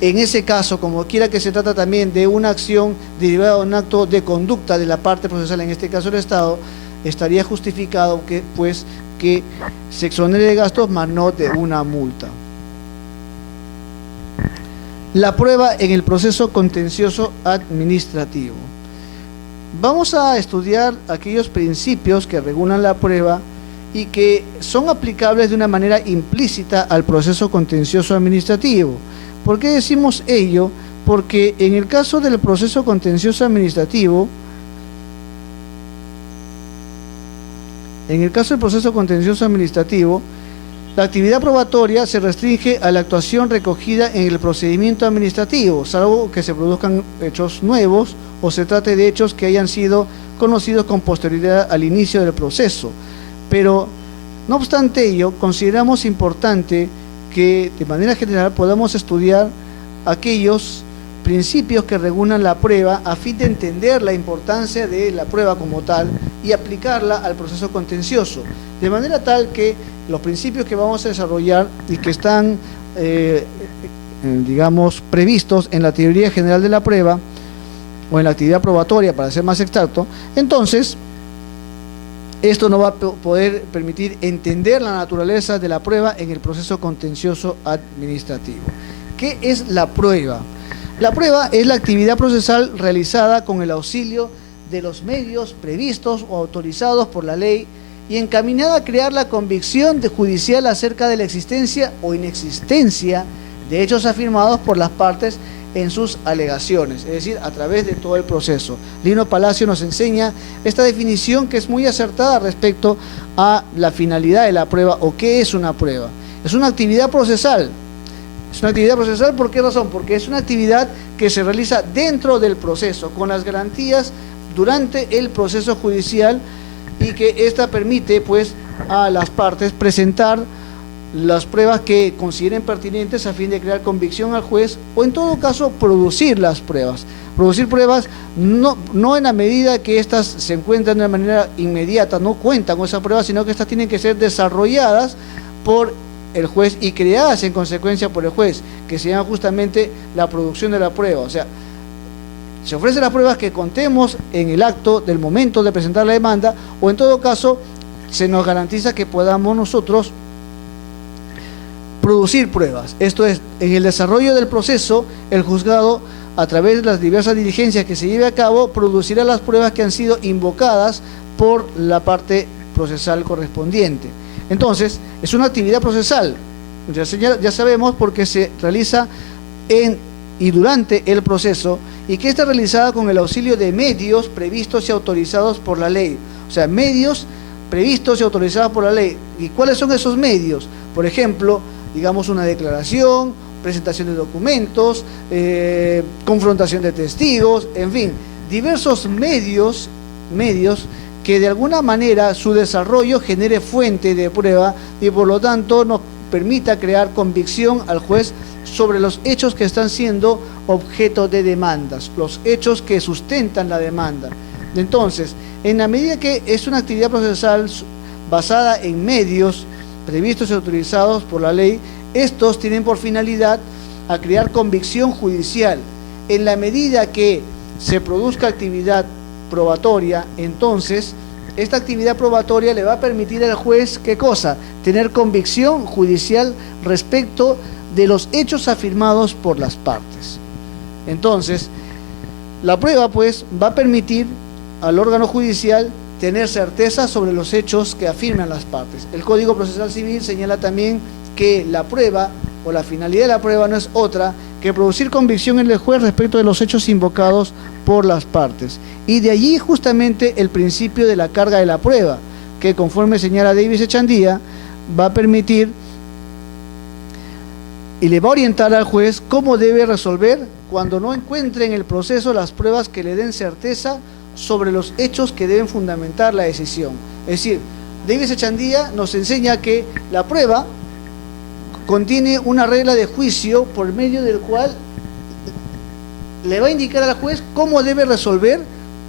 En ese caso, como quiera que se trata también de una acción derivada de un acto de conducta de la parte procesal, en este caso el Estado, estaría justificado que se exonere de gastos, más no de una multa. La prueba en el proceso contencioso administrativo. Vamos a estudiar aquellos principios que regulan la prueba y que son aplicables de una manera implícita al proceso contencioso administrativo. ¿Por qué decimos ello? Porque en el caso del proceso contencioso administrativo, la actividad probatoria se restringe a la actuación recogida en el procedimiento administrativo, salvo que se produzcan hechos nuevos o se trate de hechos que hayan sido conocidos con posterioridad al inicio del proceso. Pero, no obstante ello, consideramos importante que de manera general podamos estudiar aquellos principios que regulan la prueba a fin de entender la importancia de la prueba como tal y aplicarla al proceso contencioso, de manera tal que los principios que vamos a desarrollar y que están, digamos, previstos en la teoría general de la prueba o en la actividad probatoria, para ser más exacto, entonces esto nos va a poder permitir entender la naturaleza de la prueba en el proceso contencioso administrativo. ¿Qué es la prueba? La prueba es la actividad procesal realizada con el auxilio de los medios previstos o autorizados por la ley y encaminada a crear la convicción judicial acerca de la existencia o inexistencia de hechos afirmados por las partes en sus alegaciones, es decir, a través de todo el proceso. Lino Palacio nos enseña esta definición que es muy acertada respecto a la finalidad de la prueba o qué es una prueba. Es una actividad procesal. Es una actividad procesal, ¿por qué razón? Porque es una actividad que se realiza dentro del proceso, con las garantías durante el proceso judicial, y que ésta permite pues a las partes presentar las pruebas que consideren pertinentes a fin de crear convicción al juez, o en todo caso producir las pruebas. Producir pruebas no en la medida que éstas se encuentran de manera inmediata, no cuentan con esas pruebas, sino que estas tienen que ser desarrolladas por el juez y creadas en consecuencia por el juez, que se llama justamente la producción de la prueba. O sea, se ofrecen las pruebas que contemos en el acto del momento de presentar la demanda, o en todo caso se nos garantiza que podamos nosotros producir pruebas. Esto es, en el desarrollo del proceso, el juzgado, a través de las diversas diligencias que se lleve a cabo, producirá las pruebas que han sido invocadas por la parte procesal correspondiente. Entonces, es una actividad procesal, ya sabemos, porque se realiza en y durante el proceso, y que está realizada con el auxilio de medios previstos y autorizados por la ley. O sea, medios previstos y autorizados por la ley. ¿Y cuáles son esos medios? Por ejemplo, digamos, una declaración, presentación de documentos, confrontación de testigos, en fin, diversos medios que de alguna manera su desarrollo genere fuente de prueba y por lo tanto nos permita crear convicción al juez sobre los hechos que están siendo objeto de demandas, los hechos que sustentan la demanda. Entonces, en la medida que es una actividad procesal basada en medios previstos y autorizados por la ley, estos tienen por finalidad a crear convicción judicial. En la medida que se produzca actividad probatoria, entonces esta actividad probatoria le va a permitir al juez, ¿qué cosa? Tener convicción judicial respecto de los hechos afirmados por las partes. Entonces, la prueba pues va a permitir al órgano judicial tener certeza sobre los hechos que afirman las partes. El Código Procesal Civil señala también que la prueba o la finalidad de la prueba no es otra que producir convicción en el juez respecto de los hechos invocados por las partes. Y de allí justamente el principio de la carga de la prueba, que conforme señala Davis Echandía, va a permitir y le va a orientar al juez cómo debe resolver cuando no encuentre en el proceso las pruebas que le den certeza sobre los hechos que deben fundamentar la decisión. Es decir, Davis Echandía nos enseña que la prueba contiene una regla de juicio por medio del cual le va a indicar al juez cómo debe resolver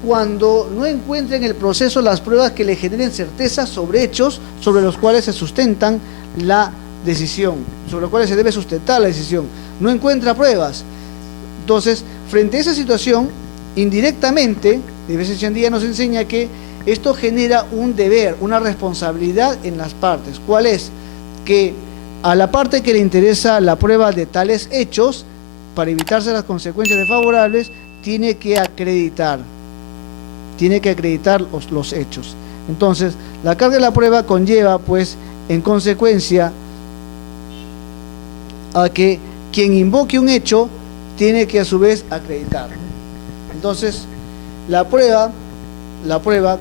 cuando no encuentre en el proceso las pruebas que le generen certeza sobre hechos sobre los cuales se sustentan la decisión, sobre los cuales se debe sustentar la decisión. No encuentra pruebas. Entonces, frente a esa situación, indirectamente, Davis Echandía nos enseña que esto genera un deber, una responsabilidad en las partes. ¿Cuál es? Que a la parte que le interesa la prueba de tales hechos, para evitarse las consecuencias desfavorables, tiene que acreditar los hechos. Entonces, la carga de la prueba conlleva, pues, en consecuencia, a que quien invoque un hecho tiene que a su vez acreditar. Entonces, la prueba,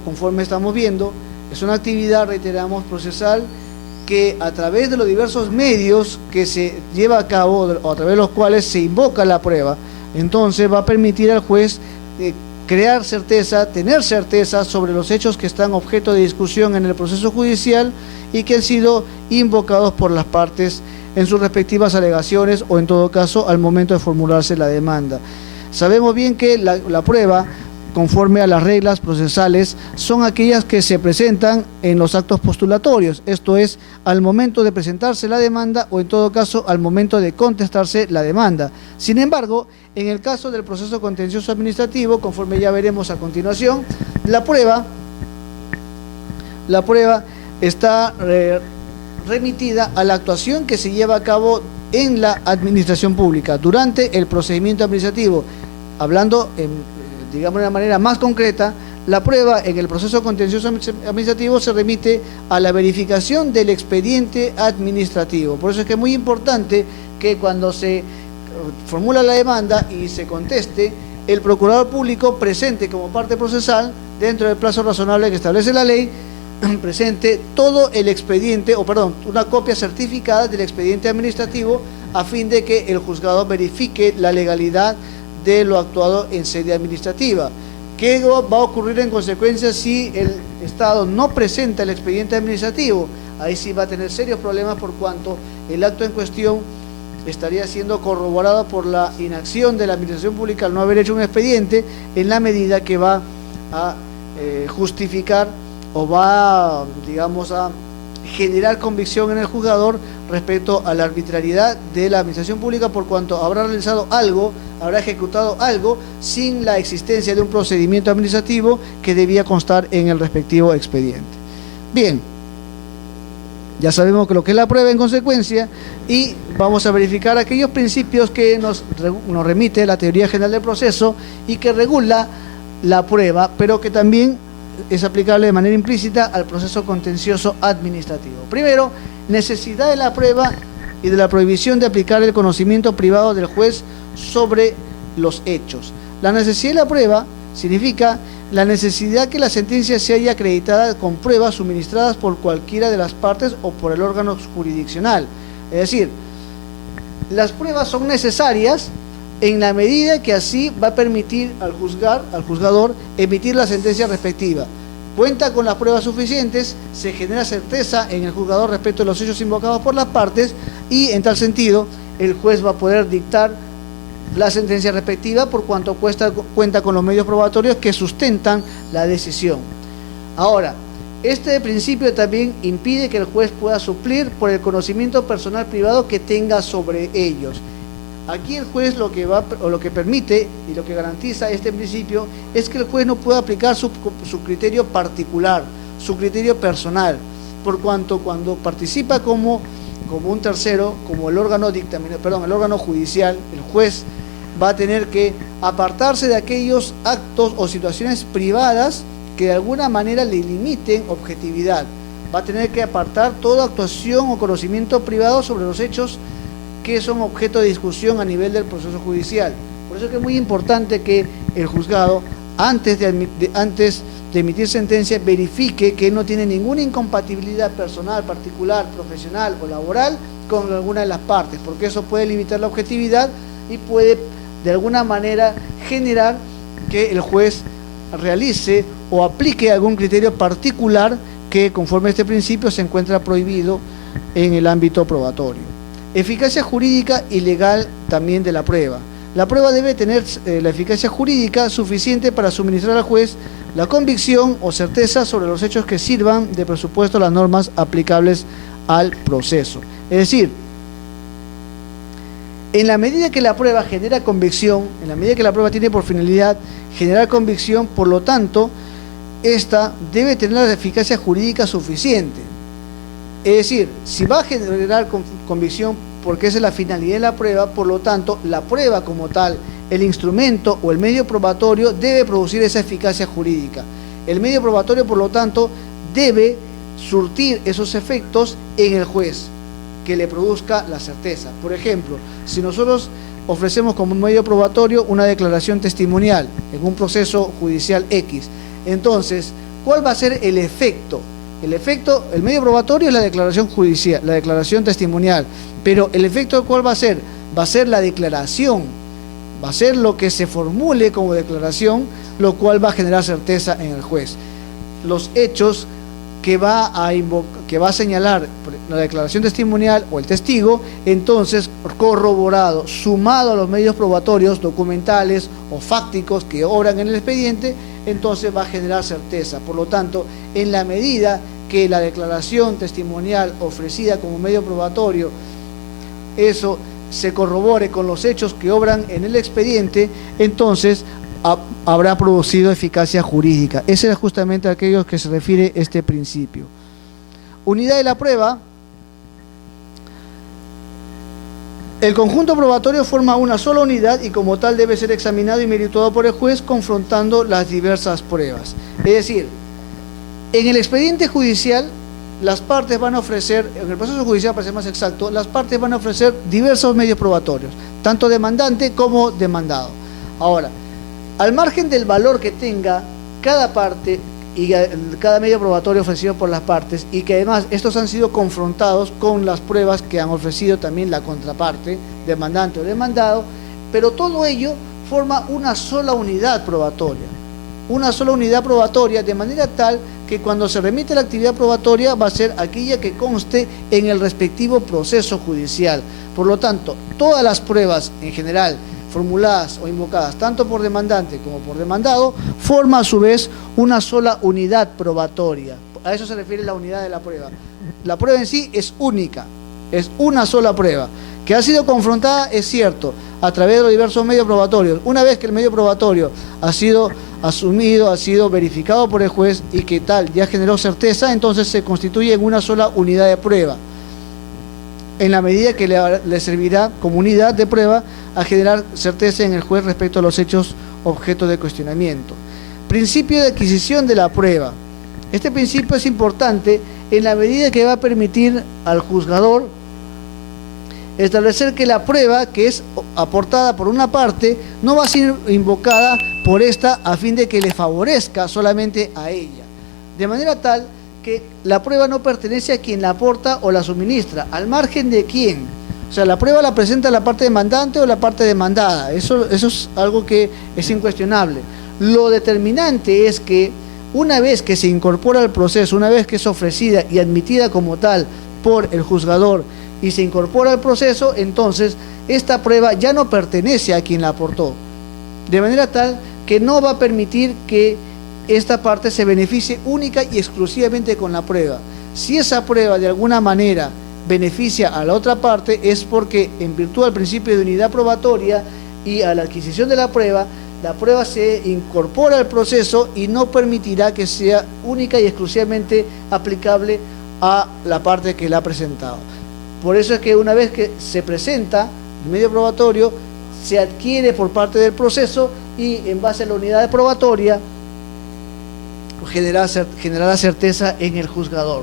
conforme estamos viendo, es una actividad, reiteramos, procesal, que a través de los diversos medios que se lleva a cabo, o a través de los cuales se invoca la prueba, entonces va a permitir al juez crear certeza, tener certeza sobre los hechos que están objeto de discusión en el proceso judicial y que han sido invocados por las partes en sus respectivas alegaciones o en todo caso al momento de formularse la demanda. Sabemos bien que la prueba, conforme a las reglas procesales, son aquellas que se presentan en los actos postulatorios, esto es, al momento de presentarse la demanda o en todo caso al momento de contestarse la demanda. Sin embargo, en el caso del proceso contencioso administrativo, conforme ya veremos a continuación, la prueba está remitida a la actuación que se lleva a cabo en la administración pública durante el procedimiento administrativo. Hablando digamos de una manera más concreta, la prueba en el proceso contencioso administrativo se remite a la verificación del expediente administrativo. Por eso es que es muy importante que cuando se formula la demanda y se conteste, el procurador público presente como parte procesal, dentro del plazo razonable que establece la ley, presente todo el expediente, una copia certificada del expediente administrativo, a fin de que el juzgado verifique la legalidad de lo actuado en sede administrativa. ¿Qué va a ocurrir en consecuencia si el Estado no presenta el expediente administrativo? Ahí sí va a tener serios problemas por cuanto el acto en cuestión estaría siendo corroborado por la inacción de la administración pública al no haber hecho un expediente, en la medida que va a justificar o va, digamos, a generar convicción en el juzgador respecto a la arbitrariedad de la administración pública, por cuanto habrá realizado algo, habrá ejecutado algo sin la existencia de un procedimiento administrativo que debía constar en el respectivo expediente. Bien, ya sabemos que lo que es la prueba en consecuencia, y vamos a verificar aquellos principios que nos remite la teoría general del proceso y que regula la prueba, pero que también es aplicable de manera implícita al proceso contencioso administrativo. Primero, necesidad de la prueba y de la prohibición de aplicar el conocimiento privado del juez sobre los hechos. La necesidad de la prueba significa la necesidad que la sentencia se haya acreditada con pruebas suministradas por cualquiera de las partes o por el órgano jurisdiccional. Es decir, las pruebas son necesarias en la medida que así va a permitir al juzgador emitir la sentencia respectiva. Cuenta con las pruebas suficientes, se genera certeza en el juzgador respecto a los hechos invocados por las partes y, en tal sentido, el juez va a poder dictar la sentencia respectiva por cuanto cuenta con los medios probatorios que sustentan la decisión. Ahora, este principio también impide que el juez pueda suplir por el conocimiento personal privado que tenga sobre ellos. Aquí el juez lo que permite y lo que garantiza este principio es que el juez no pueda aplicar su criterio particular, su criterio personal, por cuanto cuando participa como un tercero, como el órgano judicial, el juez va a tener que apartarse de aquellos actos o situaciones privadas que de alguna manera le limiten objetividad. Va a tener que apartar toda actuación o conocimiento privado sobre los hechos que son objeto de discusión a nivel del proceso judicial. Por eso es que es muy importante que el juzgado, antes de emitir sentencia, verifique que no tiene ninguna incompatibilidad personal, particular, profesional o laboral con alguna de las partes, porque eso puede limitar la objetividad y puede de alguna manera generar que el juez realice o aplique algún criterio particular que, conforme a este principio, se encuentra prohibido en el ámbito probatorio. Eficacia jurídica y legal también de la prueba. La prueba debe tener la eficacia jurídica suficiente para suministrar al juez la convicción o certeza sobre los hechos que sirvan de presupuesto a las normas aplicables al proceso. Es decir, en la medida que la prueba genera convicción, en la medida que la prueba tiene por finalidad generar convicción, por lo tanto, esta debe tener la eficacia jurídica suficiente. Es decir, si va a generar convicción porque esa es la finalidad de la prueba, por lo tanto, la prueba como tal, el instrumento o el medio probatorio debe producir esa eficacia jurídica. El medio probatorio, por lo tanto, debe surtir esos efectos en el juez, que le produzca la certeza. Por ejemplo, si nosotros ofrecemos como medio probatorio una declaración testimonial en un proceso judicial X, entonces, ¿cuál va a ser el efecto? El medio probatorio es la declaración judicial, la declaración testimonial, pero el efecto ¿cuál va a ser? Va a ser la declaración, va a ser lo que se formule como declaración, lo cual va a generar certeza en el juez. Los hechos que va a señalar la declaración testimonial o el testigo, entonces corroborado, sumado a los medios probatorios, documentales o fácticos que obran en el expediente, entonces va a generar certeza. Por lo tanto, en la medida que la declaración testimonial ofrecida como medio probatorio, eso se corrobore con los hechos que obran en el expediente, entonces habrá producido eficacia jurídica. Ese es justamente a aquellos que se refiere este principio. Unidad de la prueba. El conjunto probatorio forma una sola unidad y como tal debe ser examinado y merituado por el juez confrontando las diversas pruebas. Es decir, en el expediente judicial, las partes van a ofrecer, en el proceso judicial para ser más exacto, las partes van a ofrecer diversos medios probatorios, tanto demandante como demandado. Ahora, al margen del valor que tenga cada parte y cada medio probatorio ofrecido por las partes, y que además estos han sido confrontados con las pruebas que han ofrecido también la contraparte, demandante o demandado, pero todo ello forma una sola unidad probatoria. Una sola unidad probatoria, de manera tal que cuando se remite la actividad probatoria va a ser aquella que conste en el respectivo proceso judicial. Por lo tanto, todas las pruebas en general, formuladas o invocadas tanto por demandante como por demandado, forma a su vez una sola unidad probatoria. A eso se refiere la unidad de la prueba. La prueba en sí es única, es una sola prueba, que ha sido confrontada, es cierto, a través de los diversos medios probatorios. Una vez que el medio probatorio ha sido asumido, ha sido verificado por el juez y que tal ya generó certeza, entonces se constituye en una sola unidad de prueba, en la medida que le servirá como unidad de prueba a generar certeza en el juez respecto a los hechos objeto de cuestionamiento. Principio de adquisición de la prueba. Este principio es importante en la medida que va a permitir al juzgador establecer que la prueba que es aportada por una parte no va a ser invocada por esta a fin de que le favorezca solamente a ella. De manera tal que la prueba no pertenece a quien la aporta o la suministra, al margen de quién. O sea, la prueba la presenta la parte demandante o la parte demandada. Eso es algo que es incuestionable. Lo determinante es que una vez que se incorpora al proceso, una vez que es ofrecida y admitida como tal por el juzgador y se incorpora al proceso, entonces esta prueba ya no pertenece a quien la aportó. De manera tal que no va a permitir que esta parte se beneficie única y exclusivamente con la prueba. Si esa prueba de alguna manera beneficia a la otra parte, es porque en virtud del principio de unidad probatoria y a la adquisición de la prueba se incorpora al proceso y no permitirá que sea única y exclusivamente aplicable a la parte que la ha presentado. Por eso es que una vez que se presenta el medio probatorio, se adquiere por parte del proceso y en base a la unidad probatoria generará certeza en el juzgador.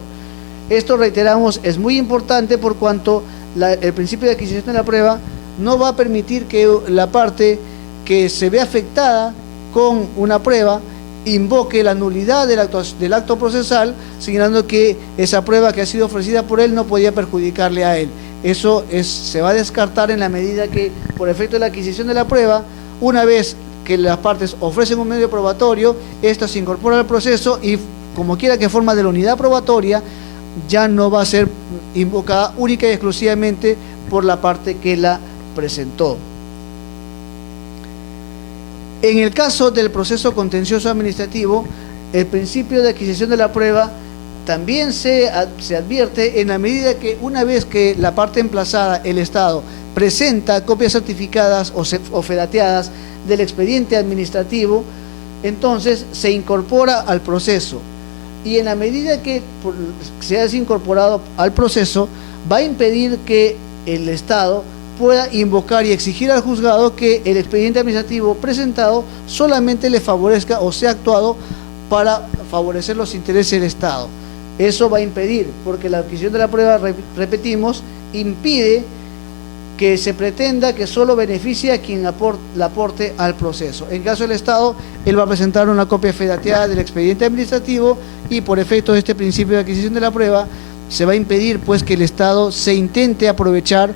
Esto, reiteramos, es muy importante por cuanto el principio de adquisición de la prueba no va a permitir que la parte que se ve afectada con una prueba invoque la nulidad del acto procesal, señalando que esa prueba que ha sido ofrecida por él no podía perjudicarle a él. Eso se va a descartar en la medida que, por efecto de la adquisición de la prueba, una vez que las partes ofrecen un medio probatorio, esto se incorpora al proceso y como quiera que forma de la unidad probatoria, ya no va a ser invocada única y exclusivamente por la parte que la presentó. En el caso del proceso contencioso administrativo, el principio de adquisición de la prueba también se advierte en la medida que una vez que la parte emplazada, el Estado, presenta copias certificadas o fedateadas del expediente administrativo, entonces se incorpora al proceso. Y en la medida que se haya incorporado al proceso, va a impedir que el Estado pueda invocar y exigir al juzgado que el expediente administrativo presentado solamente le favorezca o sea actuado para favorecer los intereses del Estado. Eso va a impedir, porque la adquisición de la prueba, repetimos, impide que se pretenda que solo beneficie a quien la aporte al proceso. En caso del Estado, él va a presentar una copia fedateada del expediente administrativo y por efecto de este principio de adquisición de la prueba, se va a impedir pues que el Estado se intente aprovechar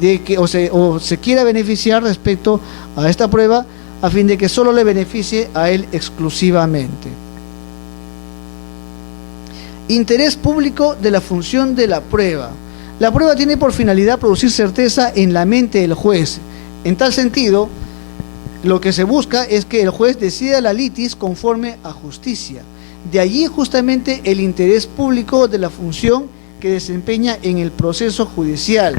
de que o se quiera beneficiar respecto a esta prueba a fin de que solo le beneficie a él exclusivamente. Interés público de la función de la prueba. La prueba tiene por finalidad producir certeza en la mente del juez. En tal sentido, lo que se busca es que el juez decida la litis conforme a justicia. De allí justamente el interés público de la función que desempeña en el proceso judicial.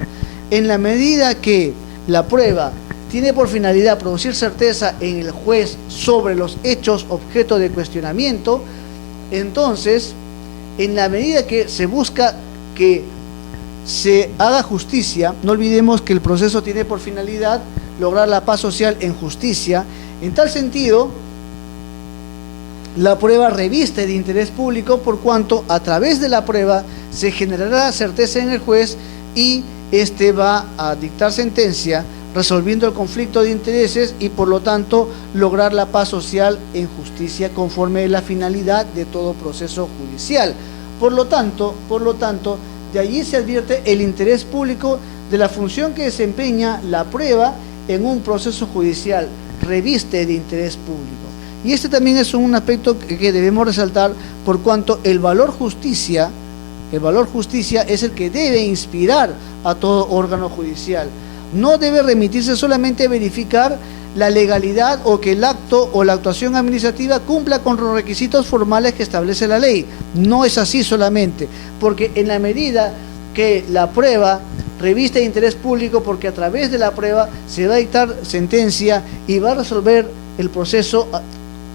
En la medida que la prueba tiene por finalidad producir certeza en el juez sobre los hechos objeto de cuestionamiento, entonces, en la medida que se busca que se haga justicia, no olvidemos que el proceso tiene por finalidad lograr la paz social en justicia. En tal sentido, la prueba reviste de interés público por cuanto a través de la prueba se generará certeza en el juez y éste va a dictar sentencia resolviendo el conflicto de intereses y por lo tanto lograr la paz social en justicia conforme a la finalidad de todo proceso judicial. Por lo tanto, de allí se advierte el interés público de la función que desempeña la prueba en un proceso judicial, reviste de interés público. Y este también es un aspecto que debemos resaltar por cuanto el valor justicia es el que debe inspirar a todo órgano judicial. No debe remitirse solamente a verificar la legalidad o que el acto o la actuación administrativa cumpla con los requisitos formales que establece la ley. No es así solamente, porque en la medida que la prueba reviste de interés público, porque a través de la prueba se va a dictar sentencia y va a resolver el proceso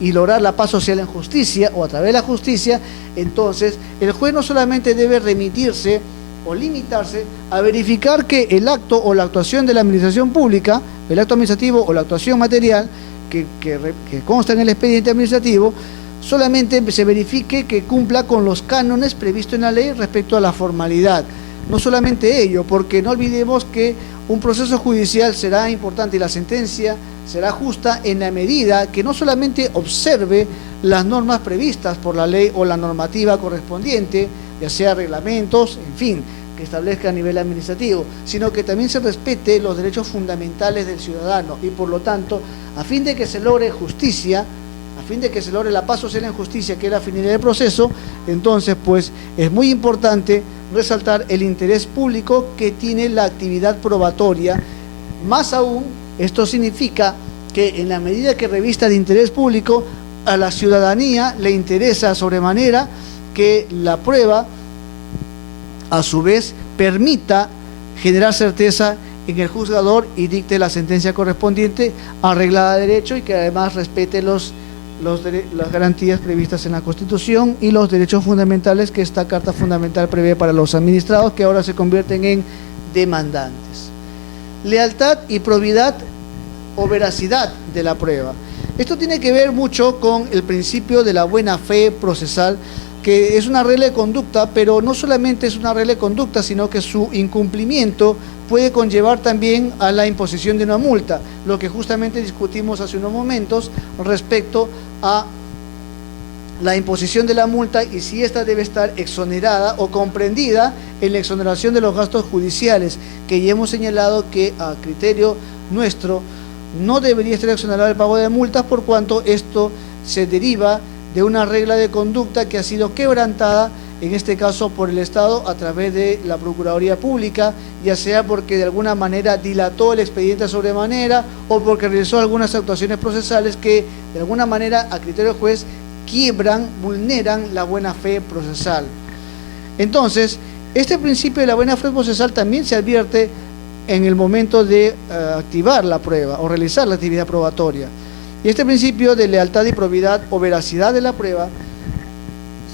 y lograr la paz social en justicia o a través de la justicia, entonces el juez no solamente debe remitirse o limitarse a verificar que el acto o la actuación de la administración pública, el acto administrativo o la actuación material que consta en el expediente administrativo, solamente se verifique que cumpla con los cánones previstos en la ley respecto a la formalidad. No solamente ello, porque no olvidemos que un proceso judicial será importante y la sentencia será justa en la medida que no solamente observe las normas previstas por la ley o la normativa correspondiente, ya sea reglamentos, en fin, que establezca a nivel administrativo, sino que también se respete los derechos fundamentales del ciudadano y por lo tanto, a fin de que se logre justicia, a fin de que se logre la paz social en justicia, que es la finalidad del proceso, entonces pues es muy importante resaltar el interés público que tiene la actividad probatoria. Más aún, esto significa que en la medida que revista de interés público, a la ciudadanía le interesa sobremanera que la prueba, a su vez, permita generar certeza en el juzgador y dicte la sentencia correspondiente arreglada de derecho y que además respete las garantías previstas en la Constitución y los derechos fundamentales que esta Carta Fundamental prevé para los administrados que ahora se convierten en demandantes. Lealtad y probidad o veracidad de la prueba. Esto tiene que ver mucho con el principio de la buena fe procesal, que es una regla de conducta, pero no solamente es una regla de conducta, sino que su incumplimiento puede conllevar también a la imposición de una multa, lo que justamente discutimos hace unos momentos respecto a la imposición de la multa y si ésta debe estar exonerada o comprendida en la exoneración de los gastos judiciales, que ya hemos señalado que a criterio nuestro no debería estar exonerado del pago de multas, por cuanto esto se deriva de una regla de conducta que ha sido quebrantada, en este caso por el Estado, a través de la Procuraduría Pública, ya sea porque de alguna manera dilató el expediente sobremanera o porque realizó algunas actuaciones procesales que de alguna manera, a criterio del juez, quiebran, vulneran la buena fe procesal. Entonces, este principio de la buena fe procesal también se advierte en el momento de activar la prueba o realizar la actividad probatoria. Y este principio de lealtad y probidad o veracidad de la prueba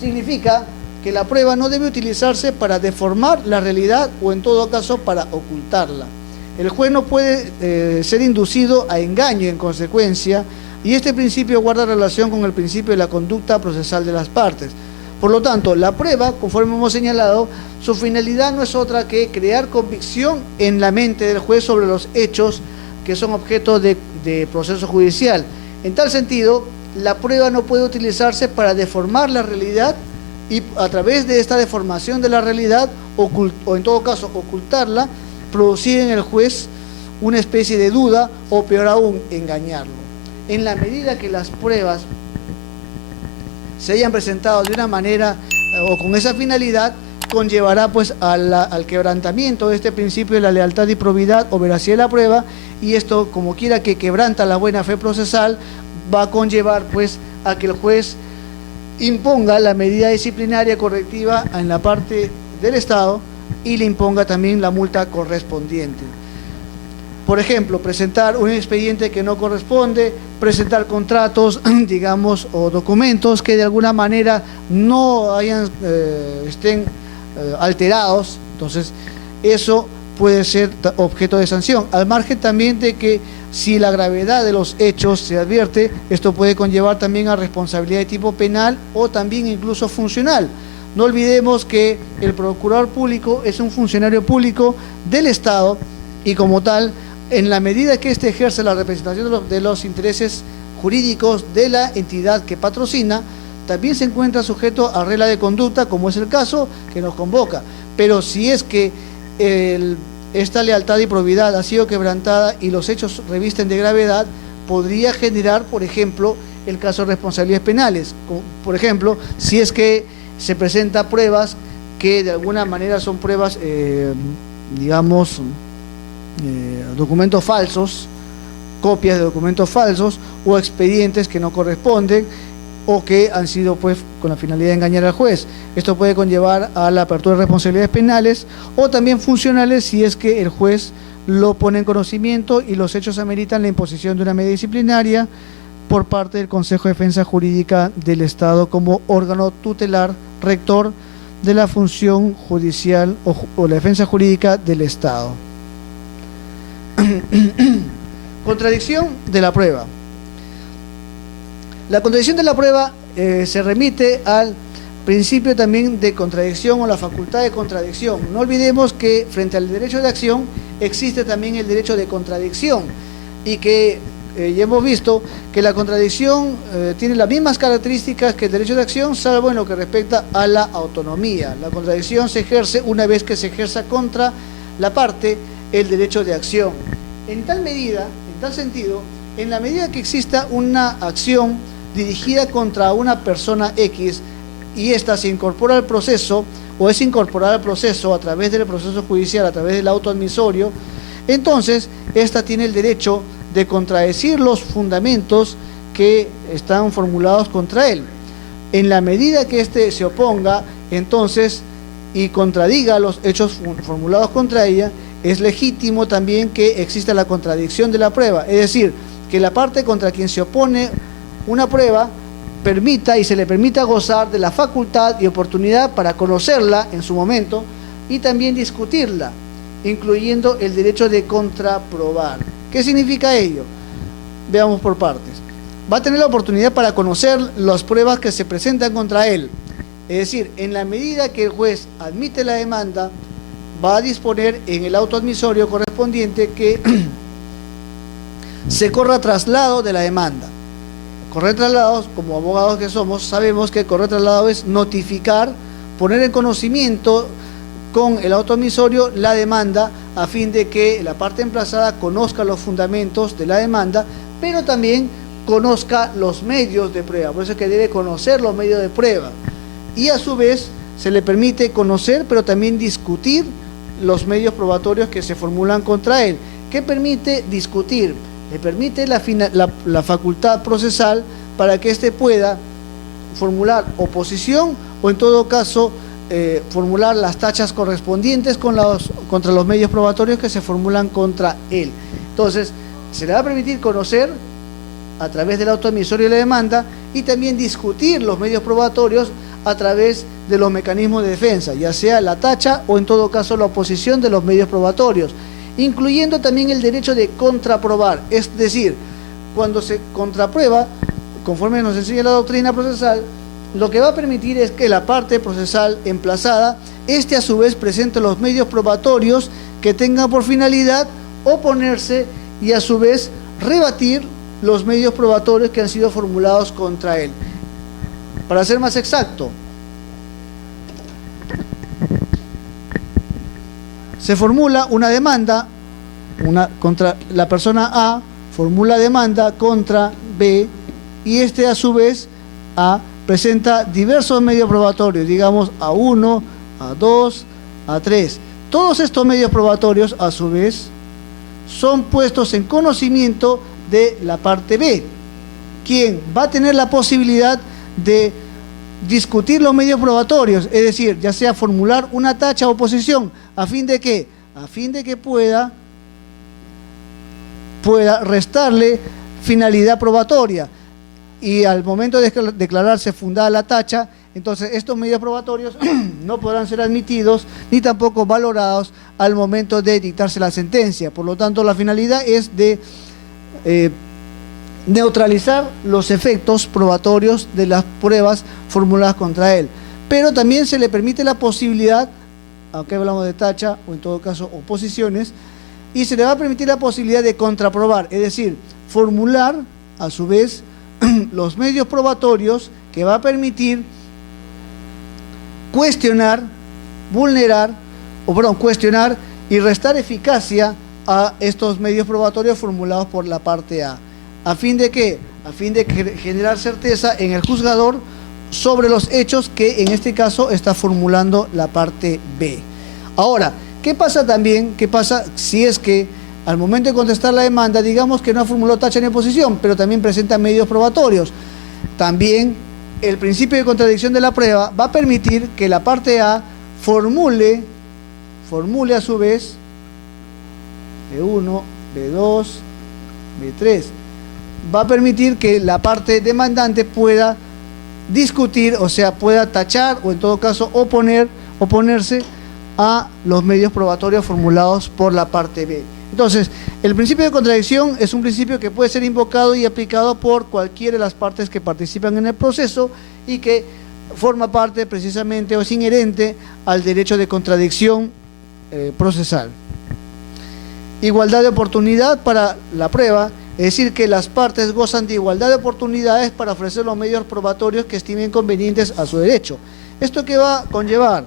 significa que la prueba no debe utilizarse para deformar la realidad o en todo caso para ocultarla. El juez no puede ser inducido a engaño en consecuencia, y este principio guarda relación con el principio de la conducta procesal de las partes. Por lo tanto, la prueba, conforme hemos señalado, su finalidad no es otra que crear convicción en la mente del juez sobre los hechos que son objeto de proceso judicial. En tal sentido, la prueba no puede utilizarse para deformar la realidad y a través de esta deformación de la realidad, o en todo caso ocultarla, producir en el juez una especie de duda o peor aún, engañarlo. En la medida que las pruebas se hayan presentado de una manera o con esa finalidad, conllevará pues al quebrantamiento de este principio de la lealtad y probidad o veracidad de la prueba, y esto, como quiera que quebranta la buena fe procesal, va a conllevar pues a que el juez imponga la medida disciplinaria correctiva en la parte del Estado y le imponga también la multa correspondiente. Por ejemplo, presentar un expediente que no corresponde, presentar contratos, digamos, o documentos que de alguna manera no estén alterados. Entonces, eso puede ser objeto de sanción, al margen también de que si la gravedad de los hechos se advierte, esto puede conllevar también a responsabilidad de tipo penal o también incluso funcional. No olvidemos que el procurador público es un funcionario público del Estado y como tal, en la medida que éste ejerce la representación de los intereses jurídicos de la entidad que patrocina, también se encuentra sujeto a regla de conducta, como es el caso que nos convoca. Pero si es que esta lealtad y probidad ha sido quebrantada y los hechos revisten de gravedad, podría generar, por ejemplo, el caso de responsabilidades penales. Por ejemplo, si es que se presenta pruebas que de alguna manera son pruebas, digamos, documentos falsos, copias de documentos falsos o expedientes que no corresponden o que han sido pues con la finalidad de engañar al juez. Esto puede conllevar a la apertura de responsabilidades penales o también funcionales si es que el juez lo pone en conocimiento y los hechos ameritan la imposición de una medida disciplinaria por parte del Consejo de Defensa Jurídica del Estado como órgano tutelar rector de la función judicial o la defensa jurídica del Estado. Contradicción de la prueba. La contradicción de la prueba se remite al principio también de contradicción o la facultad de contradicción. No olvidemos que frente al derecho de acción existe también el derecho de contradicción y que ya hemos visto que la contradicción tiene las mismas características que el derecho de acción, salvo en lo que respecta a la autonomía. La contradicción se ejerce una vez que se ejerza contra la parte el derecho de acción. En tal medida, en tal sentido, en la medida que exista una acción dirigida contra una persona X y ésta se incorpora al proceso o es incorporada al proceso a través del proceso judicial, a través del auto admisorio, entonces ésta tiene el derecho de contradecir los fundamentos que están formulados contra él. En la medida que éste se oponga, entonces, y contradiga los hechos formulados contra ella, es legítimo también que exista la contradicción de la prueba, es decir, que la parte contra quien se opone una prueba permita y se le permita gozar de la facultad y oportunidad para conocerla en su momento y también discutirla, incluyendo el derecho de contraprobar. ¿Qué significa ello? Veamos por partes. Va a tener la oportunidad para conocer las pruebas que se presentan contra él. Es decir, en la medida que el juez admite la demanda, va a disponer en el auto admisorio correspondiente que se corra traslado de la demanda. Correr traslados, como abogados que somos, sabemos que correr traslado es notificar, poner en conocimiento con el auto admisorio la demanda a fin de que la parte emplazada conozca los fundamentos de la demanda, pero también conozca los medios de prueba. Por eso es que debe conocer los medios de prueba. Y a su vez se le permite conocer, pero también discutir los medios probatorios que se formulan contra él. ¿Qué permite discutir? Le permite la facultad procesal para que éste pueda formular oposición o en todo caso formular las tachas correspondientes contra los medios probatorios que se formulan contra él. Entonces, se le va a permitir conocer a través del auto emisorio de la demanda y también discutir los medios probatorios a través de los mecanismos de defensa, ya sea la tacha o en todo caso la oposición de los medios probatorios, incluyendo también el derecho de contraprobar, es decir, cuando se contraprueba, conforme nos enseña la doctrina procesal, lo que va a permitir es que la parte procesal emplazada, a su vez presente los medios probatorios que tengan por finalidad oponerse y a su vez rebatir los medios probatorios que han sido formulados contra él. Para ser más exacto, se formula una demanda contra la persona A, formula demanda contra B y a su vez A presenta diversos medios probatorios, digamos A1, A2, A3. Todos estos medios probatorios a su vez son puestos en conocimiento de la parte B, quien va a tener la posibilidad de discutir los medios probatorios, es decir, ya sea formular una tacha o oposición, a fin de que pueda restarle finalidad probatoria. Y al momento de declararse fundada la tacha, entonces estos medios probatorios no podrán ser admitidos ni tampoco valorados al momento de dictarse la sentencia. Por lo tanto, la finalidad es de neutralizar los efectos probatorios de las pruebas formuladas contra él. Pero también se le permite la posibilidad, aunque hablamos de tacha o en todo caso oposiciones, y se le va a permitir la posibilidad de contraprobar, es decir, formular a su vez los medios probatorios que va a permitir cuestionar y restar eficacia a estos medios probatorios formulados por la parte A. ¿A fin de qué? A fin de generar certeza en el juzgador sobre los hechos que en este caso está formulando la parte B. Ahora, ¿qué pasa también? ¿Qué pasa si es que al momento de contestar la demanda, digamos que no ha formulado tacha ni oposición, pero también presenta medios probatorios? También el principio de contradicción de la prueba va a permitir que la parte A formule a su vez B1, B2, B3. Va a permitir que la parte demandante pueda discutir, o sea, pueda tachar o en todo caso oponerse a los medios probatorios formulados por la parte B. Entonces, el principio de contradicción es un principio que puede ser invocado y aplicado por cualquiera de las partes que participan en el proceso y que forma parte precisamente o es inherente al derecho de contradicción procesal. Igualdad de oportunidad para la prueba, es decir, que las partes gozan de igualdad de oportunidades para ofrecer los medios probatorios que estimen convenientes a su derecho. ¿Esto qué va a conllevar?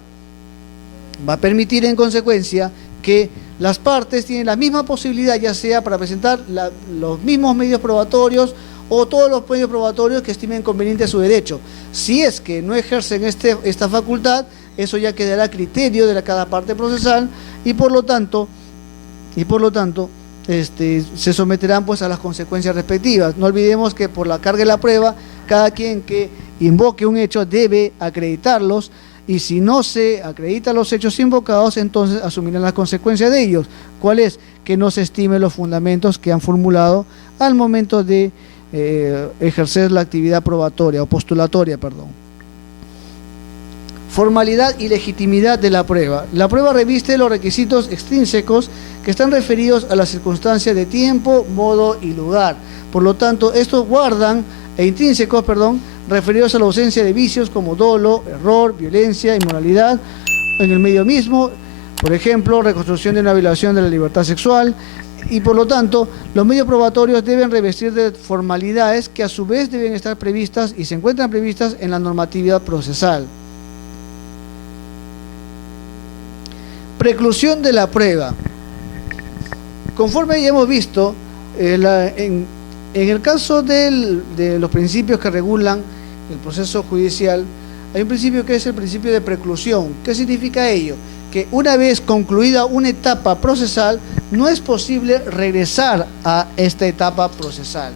Va a permitir en consecuencia que las partes tienen la misma posibilidad, ya sea para presentar los mismos medios probatorios o todos los medios probatorios que estimen conveniente a su derecho. Si es que no ejercen esta facultad, eso ya quedará a criterio de cada parte procesal y por lo tanto se someterán pues a las consecuencias respectivas. No olvidemos que por la carga de la prueba, cada quien que invoque un hecho debe acreditarlos, y si no se acreditan los hechos invocados, entonces asumirán las consecuencias de ellos. ¿Cuál es? Que no se estimen los fundamentos que han formulado al momento de ejercer la actividad probatoria o postulatoria, perdón. Formalidad y legitimidad de la prueba. La prueba reviste los requisitos extrínsecos que están referidos a las circunstancias de tiempo, modo y lugar. Por lo tanto, estos intrínsecos, referidos a la ausencia de vicios como dolo, error, violencia, inmoralidad en el medio mismo, por ejemplo, reconstrucción de una violación de la libertad sexual, y por lo tanto, los medios probatorios deben revestir de formalidades que a su vez deben estar previstas y se encuentran previstas en la normatividad procesal. Preclusión de la prueba. Conforme ya hemos visto, en el caso de los principios que regulan el proceso judicial, hay un principio que es el principio de preclusión. ¿Qué significa ello? Que una vez concluida una etapa procesal, no es posible regresar a esta etapa procesal.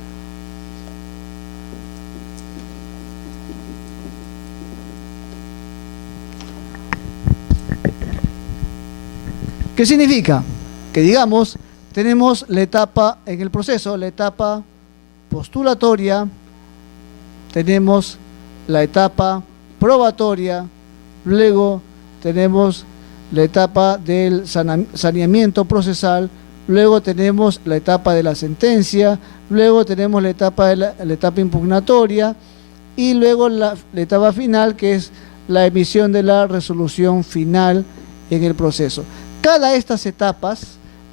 ¿Qué significa? Que digamos, tenemos la etapa en el proceso, la etapa postulatoria, tenemos la etapa probatoria, luego tenemos la etapa del saneamiento procesal, luego tenemos la etapa de la sentencia, luego tenemos la etapa de la etapa impugnatoria y luego la etapa final, que es la emisión de la resolución final en el proceso. Cada de estas etapas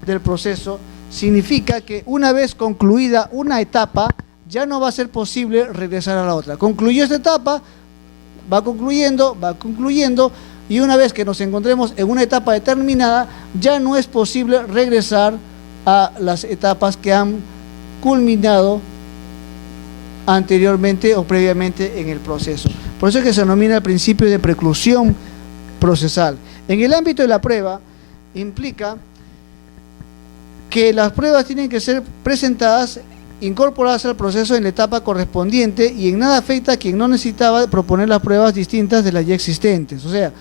del proceso significa que una vez concluida una etapa, ya no va a ser posible regresar a la otra. Concluyó esta etapa, va concluyendo, y una vez que nos encontremos en una etapa determinada, ya no es posible regresar a las etapas que han culminado anteriormente o previamente en el proceso. Por eso es que se denomina el principio de preclusión procesal. En el ámbito de la prueba, implica que las pruebas tienen que ser presentadas, incorporadas al proceso en la etapa correspondiente y en nada afecta a quien no necesitaba proponer las pruebas distintas de las ya existentes. O sea,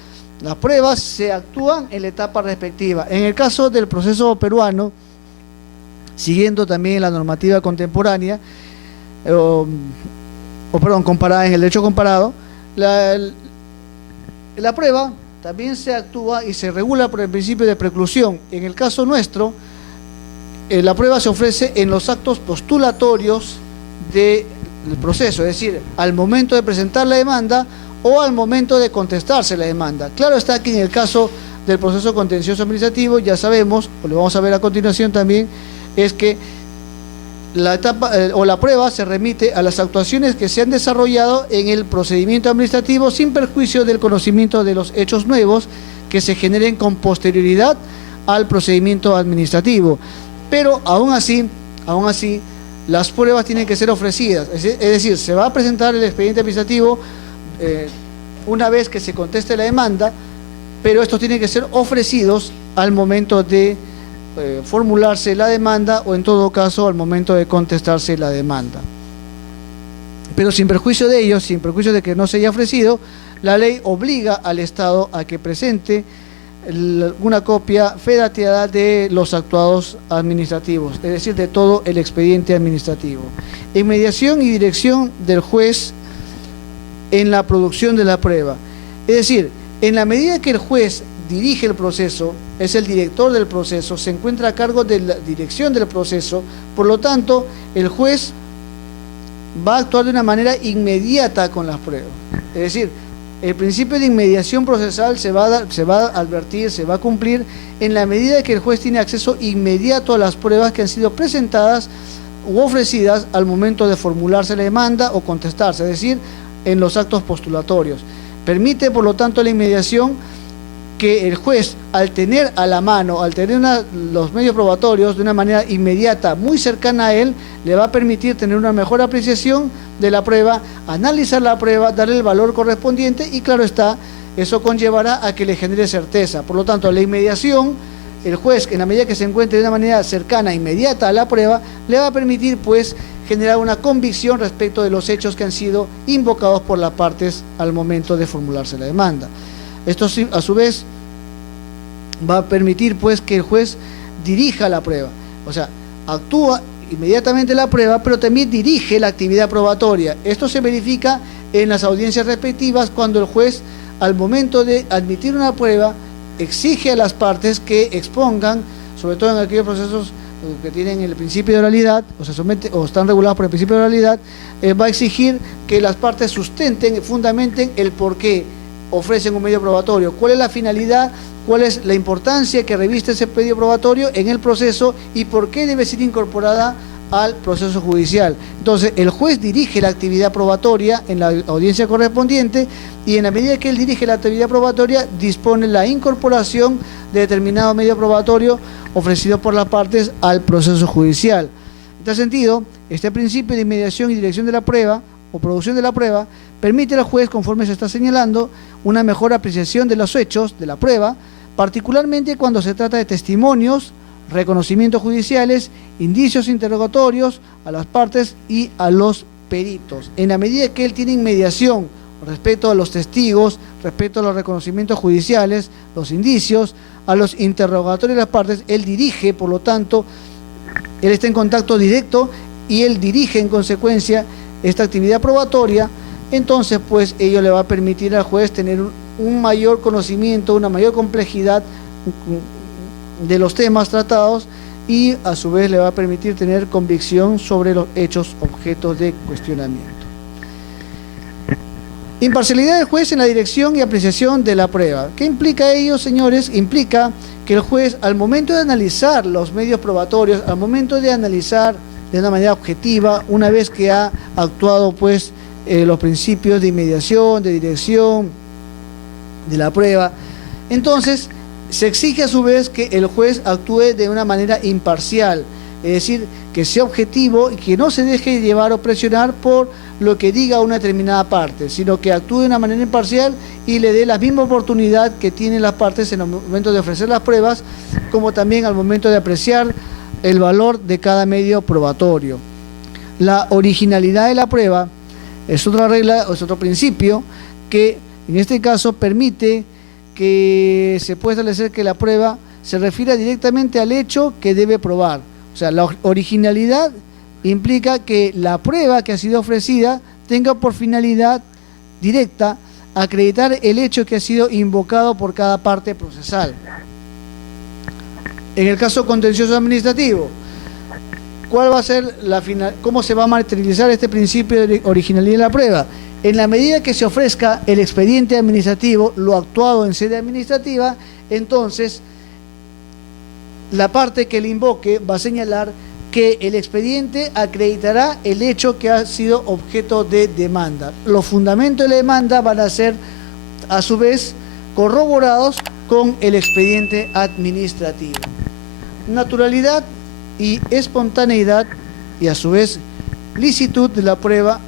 las pruebas se actúan en la etapa respectiva. En el caso del proceso peruano, siguiendo también la normativa contemporánea, comparada en el derecho comparado, la prueba también se actúa y se regula por el principio de preclusión. En el caso nuestro, la prueba se ofrece en los actos postulatorios del proceso, es decir, al momento de presentar la demanda o al momento de contestarse la demanda. Claro está que en el caso del proceso contencioso administrativo, ya sabemos, o lo vamos a ver a continuación también, es que la etapa o la prueba se remite a las actuaciones que se han desarrollado en el procedimiento administrativo sin perjuicio del conocimiento de los hechos nuevos que se generen con posterioridad al procedimiento administrativo. Pero aún así, las pruebas tienen que ser ofrecidas. Es decir, se va a presentar el expediente administrativo una vez que se conteste la demanda, pero estos tienen que ser ofrecidos al momento de formularse la demanda o en todo caso al momento de contestarse la demanda. Pero sin perjuicio de ello, sin perjuicio de que no se haya ofrecido, la ley obliga al Estado a que presente una copia fedateada de los actuados administrativos, es decir, de todo el expediente administrativo. En mediación y dirección del juez en la producción de la prueba. Es decir, en la medida que el juez dirige el proceso, es el director del proceso, se encuentra a cargo de la dirección del proceso, por lo tanto, el juez va a actuar de una manera inmediata con las pruebas. Es decir, el principio de inmediación procesal se va a advertir, se va a cumplir en la medida que el juez tiene acceso inmediato a las pruebas que han sido presentadas u ofrecidas al momento de formularse la demanda o contestarse, es decir, en los actos postulatorios. Permite, por lo tanto, la inmediación que el juez, al tener a la mano, al tener los medios probatorios de una manera inmediata, muy cercana a él, le va a permitir tener una mejor apreciación de la prueba, analizar la prueba, darle el valor correspondiente y, claro está, eso conllevará a que le genere certeza. Por lo tanto, la inmediación, el juez, en la medida que se encuentre de una manera cercana, inmediata a la prueba, le va a permitir, pues, generar una convicción respecto de los hechos que han sido invocados por las partes al momento de formularse la demanda. Esto, a su vez, va a permitir, pues, que el juez dirija la prueba. O sea, actúa inmediatamente la prueba, pero también dirige la actividad probatoria. Esto se verifica en las audiencias respectivas cuando el juez, al momento de admitir una prueba, exige a las partes que expongan, sobre todo en aquellos procesos que tienen el principio de oralidad, o se someten o están regulados por el principio de oralidad, va a exigir que las partes sustenten, fundamenten el por qué ofrecen un medio probatorio, cuál es la finalidad, cuál es la importancia que reviste ese medio probatorio en el proceso y por qué debe ser incorporada al proceso judicial. Entonces, el juez dirige la actividad probatoria en la audiencia correspondiente y en la medida que él dirige la actividad probatoria, dispone la incorporación de determinado medio probatorio ofrecido por las partes al proceso judicial. En tal sentido, este principio de inmediación y dirección de la prueba o producción de la prueba permite al juez, conforme se está señalando, una mejor apreciación de los hechos de la prueba, particularmente cuando se trata de testimonios, reconocimientos judiciales, indicios interrogatorios a las partes y a los peritos. En la medida que él tiene inmediación respecto a los testigos, respecto a los reconocimientos judiciales, los indicios, a los interrogatorios de las partes, él dirige, por lo tanto, él está en contacto directo y él dirige en consecuencia esta actividad probatoria. Entonces, pues, ello le va a permitir al juez tener un mayor conocimiento, una mayor complejidad de los temas tratados y a su vez le va a permitir tener convicción sobre los hechos objetos de cuestionamiento. Imparcialidad del juez en la dirección y apreciación de la prueba. ¿Qué implica ello, señores? Implica que el juez, al momento de analizar los medios probatorios, al momento de analizar de una manera objetiva, una vez que ha actuado, pues, los principios de inmediación, de dirección de la prueba, entonces se exige a su vez que el juez actúe de una manera imparcial, es decir, que sea objetivo y que no se deje llevar o presionar por lo que diga una determinada parte, sino que actúe de una manera imparcial y le dé la misma oportunidad que tienen las partes en el momento de ofrecer las pruebas, como también al momento de apreciar el valor de cada medio probatorio. La originalidad de la prueba es otra regla, es otro principio que en este caso permite que se pueda establecer que la prueba se refiera directamente al hecho que debe probar. O sea, la originalidad implica que la prueba que ha sido ofrecida tenga por finalidad directa acreditar el hecho que ha sido invocado por cada parte procesal. En el caso contencioso administrativo, ¿cuál va a ser cómo se va a materializar este principio de originalidad de la prueba? En la medida que se ofrezca el expediente administrativo, lo actuado en sede administrativa, entonces la parte que le invoque va a señalar que el expediente acreditará el hecho que ha sido objeto de demanda. Los fundamentos de la demanda van a ser, a su vez, corroborados con el expediente administrativo. Naturalidad y espontaneidad y, a su vez, licitud de la prueba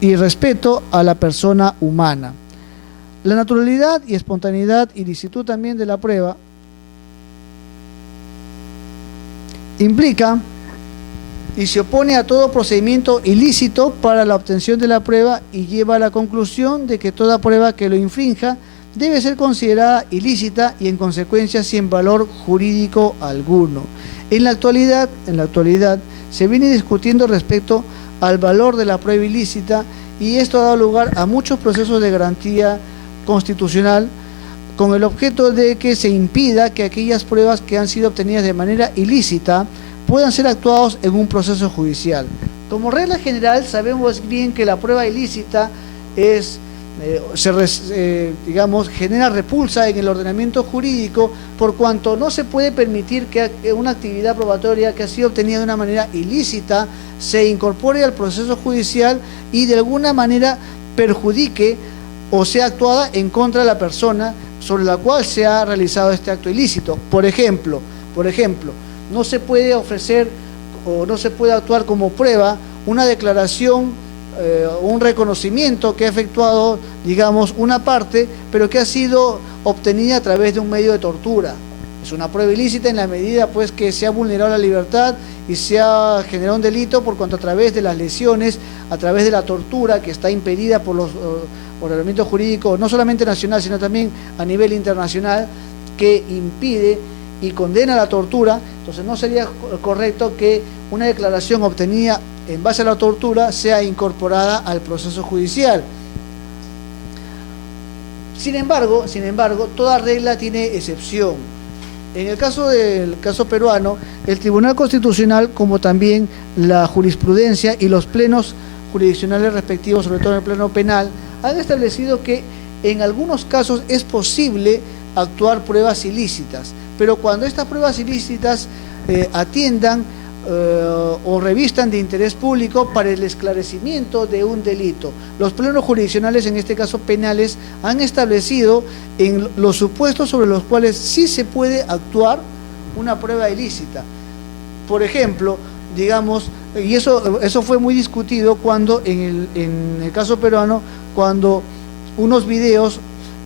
y respeto a la persona humana. La naturalidad y espontaneidad y licitud también de la prueba implica y se opone a todo procedimiento ilícito para la obtención de la prueba y lleva a la conclusión de que toda prueba que lo infrinja debe ser considerada ilícita y en consecuencia sin valor jurídico alguno. En la actualidad se viene discutiendo respecto al valor de la prueba ilícita y esto ha dado lugar a muchos procesos de garantía constitucional con el objeto de que se impida que aquellas pruebas que han sido obtenidas de manera ilícita puedan ser actuados en un proceso judicial. Como regla general, sabemos bien que la prueba ilícita genera repulsa en el ordenamiento jurídico, por cuanto no se puede permitir que una actividad probatoria que ha sido obtenida de una manera ilícita se incorpore al proceso judicial y de alguna manera perjudique o sea actuada en contra de la persona sobre la cual se ha realizado este acto ilícito. Por ejemplo, no se puede ofrecer o no se puede actuar como prueba una declaración, un reconocimiento que ha efectuado, digamos, una parte, pero que ha sido obtenida a través de un medio de tortura. Es una prueba ilícita en la medida, pues, que se ha vulnerado la libertad y se ha generado un delito por cuanto a través de las lesiones, a través de la tortura que está impedida por los ordenamientos jurídicos, no solamente nacional, sino también a nivel internacional, que impide y condena la tortura. Entonces no sería correcto que una declaración obtenida en base a la tortura sea incorporada al proceso judicial. Sin embargo, toda regla tiene excepción. En el caso peruano, el Tribunal Constitucional, como también la jurisprudencia y los plenos jurisdiccionales respectivos, sobre todo en el pleno penal, han establecido que en algunos casos es posible actuar pruebas ilícitas, pero cuando estas pruebas ilícitas atiendan o revistan de interés público para el esclarecimiento de un delito. Los plenos jurisdiccionales, en este caso penales, han establecido en los supuestos sobre los cuales sí se puede actuar una prueba ilícita. Por ejemplo, digamos, y eso fue muy discutido cuando en el caso peruano, cuando unos videos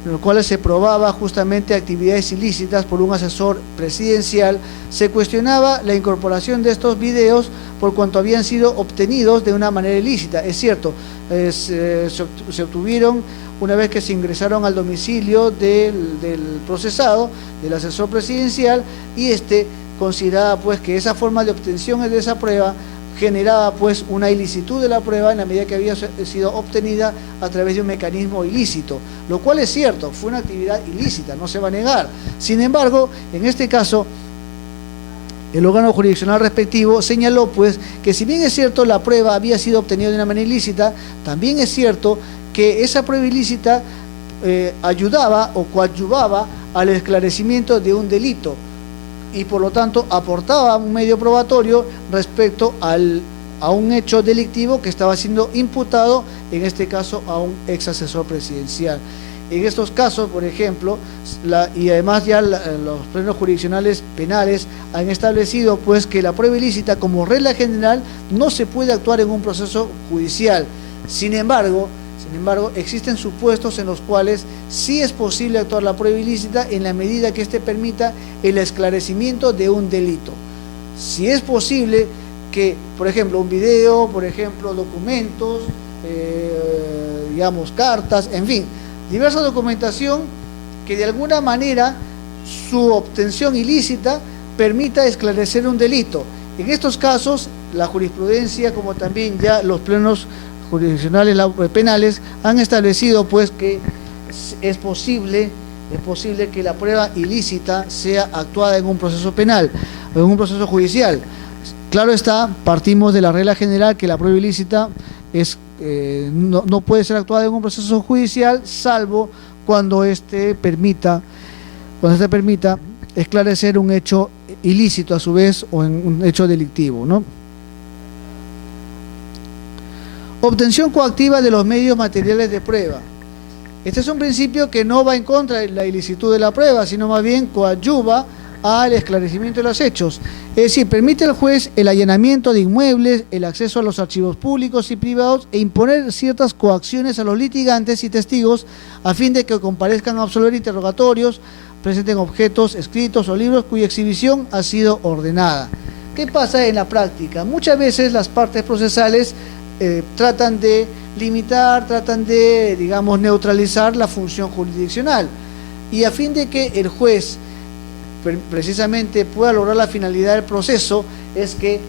en los cuales se probaba justamente actividades ilícitas por un asesor presidencial, se cuestionaba la incorporación de estos videos por cuanto habían sido obtenidos de una manera ilícita. Es cierto, se obtuvieron una vez que se ingresaron al domicilio del procesado, del asesor presidencial, y consideraba pues que esa forma de obtención de esa prueba generaba pues una ilicitud de la prueba en la medida que había sido obtenida a través de un mecanismo ilícito, lo cual es cierto, fue una actividad ilícita, no se va a negar. Sin embargo, en este caso, el órgano jurisdiccional respectivo señaló pues que si bien es cierto la prueba había sido obtenida de una manera ilícita, también es cierto que esa prueba ilícita ayudaba o coadyuvaba al esclarecimiento de un delito, y por lo tanto aportaba un medio probatorio respecto a un hecho delictivo que estaba siendo imputado, en este caso a un ex asesor presidencial. En estos casos, por ejemplo, y además ya los plenos jurisdiccionales penales han establecido pues que la prueba ilícita como regla general no se puede actuar en un proceso judicial. Sin embargo, existen supuestos en los cuales sí es posible actuar la prueba ilícita en la medida que permita el esclarecimiento de un delito. Si es posible que, por ejemplo, un video, por ejemplo, documentos, digamos, cartas, en fin, diversa documentación que de alguna manera su obtención ilícita permita esclarecer un delito. En estos casos, la jurisprudencia, como también ya los plenos jurisdiccionales penales, han establecido pues que es posible que la prueba ilícita sea actuada en un proceso penal o en un proceso judicial. Claro está, partimos de la regla general que la prueba ilícita no puede ser actuada en un proceso judicial, salvo cuando permita esclarecer un hecho ilícito a su vez o en un hecho delictivo, ¿no? Obtención coactiva de los medios materiales de prueba. Este es un principio que no va en contra de la ilicitud de la prueba, sino más bien coadyuva al esclarecimiento de los hechos. Es decir, permite al juez el allanamiento de inmuebles, el acceso a los archivos públicos y privados e imponer ciertas coacciones a los litigantes y testigos a fin de que comparezcan a absolver interrogatorios, presenten objetos escritos o libros cuya exhibición ha sido ordenada. ¿Qué pasa en la práctica? Muchas veces las partes procesales tratan de limitar, digamos, neutralizar la función jurisdiccional, y a fin de que el juez precisamente pueda lograr la finalidad del proceso, es que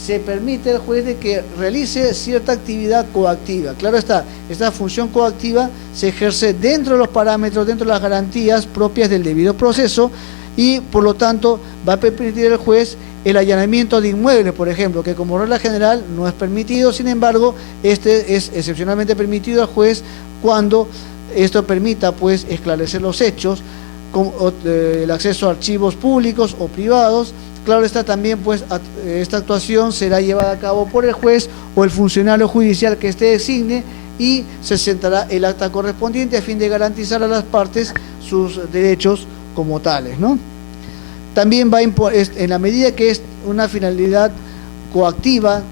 se permite al juez de que realice cierta actividad coactiva. Claro está, esta función coactiva se ejerce dentro de los parámetros, dentro de las garantías propias del debido proceso, y por lo tanto va a permitir al juez el allanamiento de inmuebles, por ejemplo, que como regla general no es permitido. Sin embargo, es excepcionalmente permitido al juez cuando esto permita pues esclarecer los hechos, el acceso a archivos públicos o privados. Claro está, también pues esta actuación será llevada a cabo por el juez o el funcionario judicial que designe, y se sentará el acta correspondiente a fin de garantizar a las partes sus derechos como tales, ¿no? También va en la medida que es una finalidad coactiva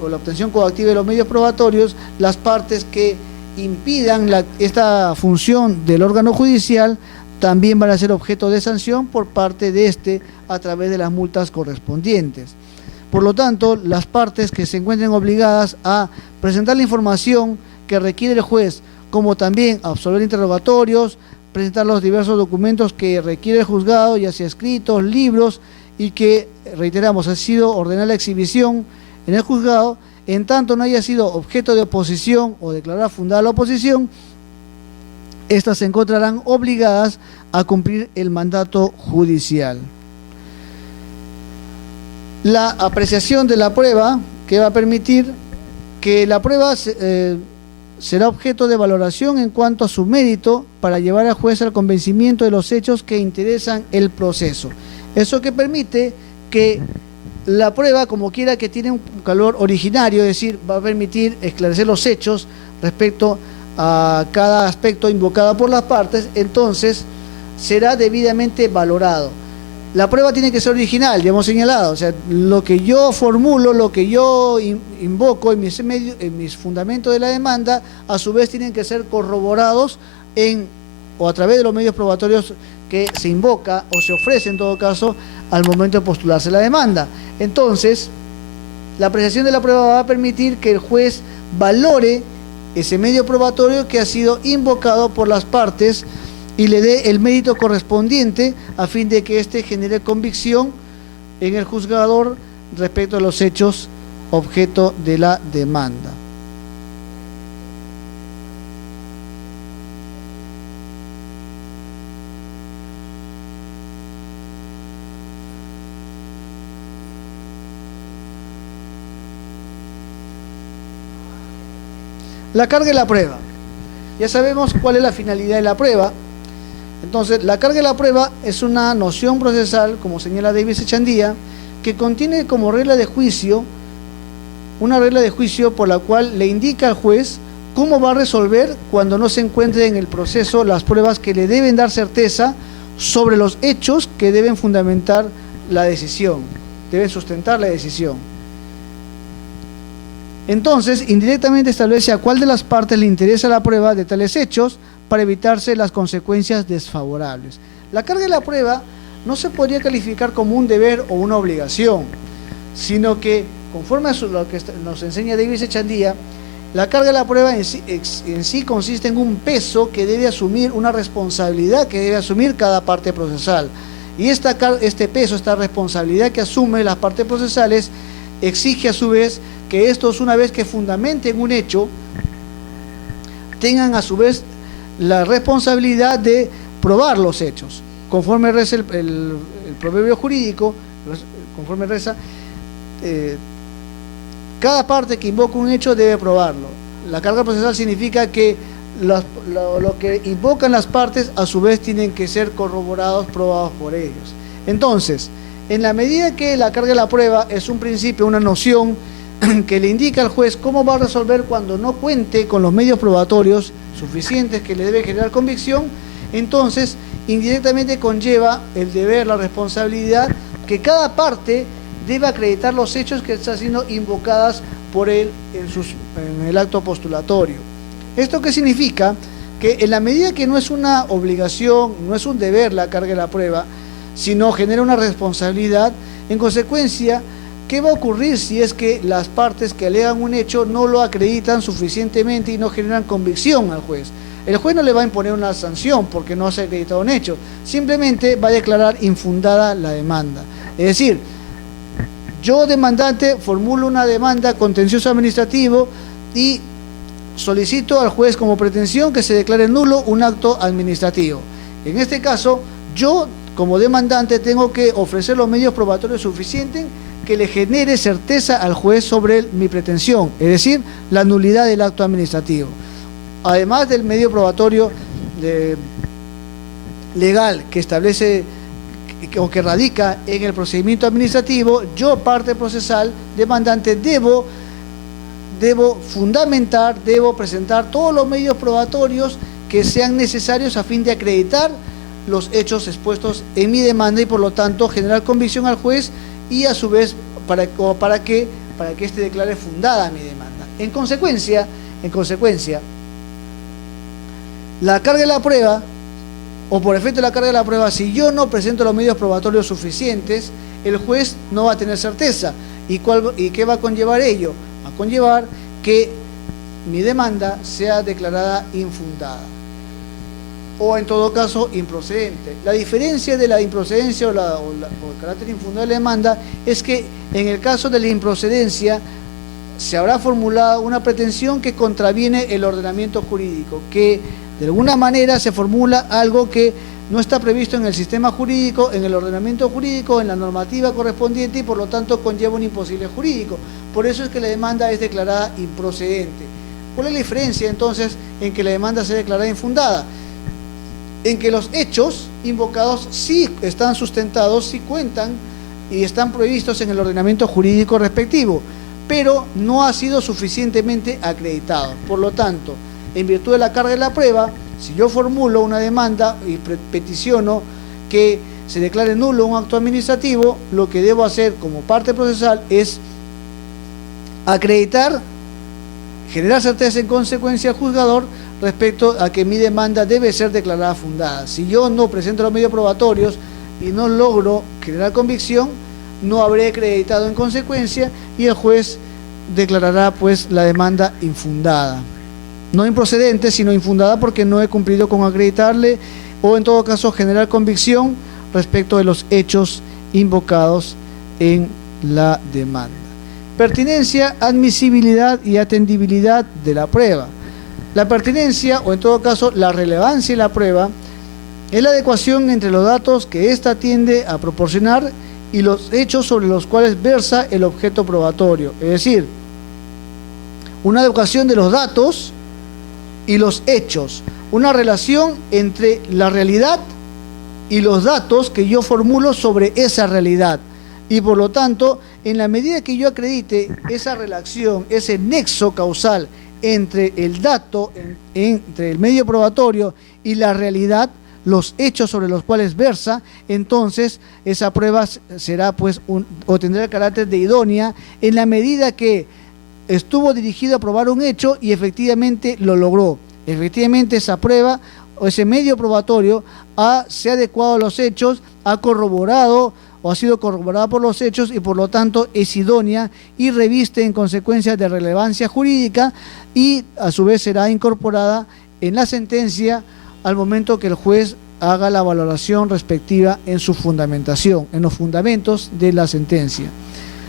o la obtención coactiva de los medios probatorios, las partes que impidan esta función del órgano judicial también van a ser objeto de sanción por parte de a través de las multas correspondientes. Por lo tanto, las partes que se encuentren obligadas a presentar la información que requiere el juez, como también absolver interrogatorios, presentar los diversos documentos que requiere el juzgado, ya sea escritos, libros, y que, reiteramos, ha sido ordenada la exhibición en el juzgado, en tanto no haya sido objeto de oposición o declarada fundada la oposición, estas se encontrarán obligadas a cumplir el mandato judicial. La apreciación de la prueba, que va a permitir que la prueba será objeto de valoración en cuanto a su mérito para llevar al juez al convencimiento de los hechos que interesan el proceso. Eso que permite que La prueba, como quiera, que tiene un valor originario, es decir, va a permitir esclarecer los hechos respecto a cada aspecto invocado por las partes, entonces será debidamente valorado. La prueba tiene que ser original, ya hemos señalado, o sea, lo que yo formulo, lo que yo invoco en mis fundamentos de la demanda, a su vez tienen que ser corroborados o a través de los medios probatorios que se invoca o se ofrece en todo caso al momento de postularse la demanda. Entonces, la apreciación de la prueba va a permitir que el juez valore ese medio probatorio que ha sido invocado por las partes y le dé el mérito correspondiente a fin de que éste genere convicción en el juzgador respecto a los hechos objeto de la demanda. La carga de la prueba. Ya sabemos cuál es la finalidad de la prueba. Entonces, la carga de la prueba es una noción procesal, como señala Davis Echandía, que contiene como regla de juicio, una regla de juicio por la cual le indica al juez cómo va a resolver cuando no se encuentre en el proceso las pruebas que le deben dar certeza sobre los hechos que deben fundamentar la decisión, deben sustentar la decisión. Entonces, indirectamente establece a cuál de las partes le interesa la prueba de tales hechos para evitarse las consecuencias desfavorables. La carga de la prueba no se podría calificar como un deber o una obligación, sino que, conforme a lo que nos enseña Davis Echandía, la carga de la prueba en sí consiste en un peso que debe asumir, una responsabilidad que debe asumir cada parte procesal. Y este peso, esta responsabilidad que asume las partes procesales, exige a su vez que estos, una vez que fundamenten un hecho, tengan a su vez la responsabilidad de probar los hechos. Conforme reza el proverbio jurídico, conforme reza, cada parte que invoca un hecho debe probarlo. La carga procesal significa que lo que invocan las partes a su vez tienen que ser corroborados, probados por ellos. Entonces, en la medida que la carga de la prueba es un principio, una noción que le indica al juez cómo va a resolver cuando no cuente con los medios probatorios suficientes que le debe generar convicción, entonces indirectamente conlleva el deber, la responsabilidad que cada parte debe acreditar los hechos que están siendo invocadas por él en el acto postulatorio. ¿Esto qué significa? Que en la medida que no es una obligación, no es un deber la carga de la prueba, sino genera una responsabilidad, en consecuencia, ¿qué va a ocurrir si es que las partes que alegan un hecho no lo acreditan suficientemente y no generan convicción al juez? El juez no le va a imponer una sanción porque no se ha acreditado un hecho, simplemente va a declarar infundada la demanda. Es decir, yo demandante formulo una demanda contencioso administrativo y solicito al juez como pretensión que se declare nulo un acto administrativo. En este caso, yo como demandante tengo que ofrecer los medios probatorios suficientes que le genere certeza al juez sobre mi pretensión, es decir, la nulidad del acto administrativo. Además del medio probatorio legal que establece o que radica en el procedimiento administrativo, yo, parte procesal, demandante, debo fundamentar, debo presentar todos los medios probatorios que sean necesarios a fin de acreditar los hechos expuestos en mi demanda y por lo tanto generar convicción al juez y a su vez para que éste declare fundada mi demanda. En consecuencia, la carga de la prueba, o por efecto de la carga de la prueba, si yo no presento los medios probatorios suficientes, el juez no va a tener certeza. ¿Y qué va a conllevar ello? Va a conllevar que mi demanda sea declarada infundada, o en todo caso improcedente. La diferencia de la improcedencia o el carácter infundado de la demanda es que en el caso de la improcedencia se habrá formulado una pretensión que contraviene el ordenamiento jurídico, que de alguna manera se formula algo que no está previsto en el sistema jurídico, en el ordenamiento jurídico, en la normativa correspondiente y por lo tanto conlleva un imposible jurídico. Por eso es que la demanda es declarada improcedente. ¿Cuál es la diferencia entonces en que la demanda sea declarada infundada? En que los hechos invocados sí están sustentados, sí cuentan y están previstos en el ordenamiento jurídico respectivo, pero no ha sido suficientemente acreditado. Por lo tanto, en virtud de la carga de la prueba, si yo formulo una demanda y peticiono que se declare nulo un acto administrativo, lo que debo hacer como parte procesal es acreditar, generar certeza en consecuencia al juzgador respecto a que mi demanda debe ser declarada fundada. Si yo no presento los medios probatorios y no logro generar convicción, no habré acreditado en consecuencia y el juez declarará pues la demanda infundada. No improcedente, sino infundada porque no he cumplido con acreditarle o en todo caso generar convicción respecto de los hechos invocados en la demanda. Pertinencia, admisibilidad y atendibilidad de la prueba. La pertinencia, o en todo caso la relevancia de la prueba, es la adecuación entre los datos que ésta tiende a proporcionar y los hechos sobre los cuales versa el objeto probatorio. Es decir, una adecuación de los datos y los hechos, una relación entre la realidad y los datos que yo formulo sobre esa realidad. Y por lo tanto, en la medida que yo acredite esa relación, ese nexo causal entre el dato, entre el medio probatorio y la realidad, los hechos sobre los cuales versa, entonces esa prueba será pues o tendrá el carácter de idónea en la medida que estuvo dirigido a probar un hecho y efectivamente lo logró. Efectivamente esa prueba o ese medio probatorio se ha adecuado a los hechos, ha corroborado o ha sido corroborada por los hechos y por lo tanto es idónea y reviste en consecuencia de relevancia jurídica y a su vez será incorporada en la sentencia al momento que el juez haga la valoración respectiva en su fundamentación, en los fundamentos de la sentencia.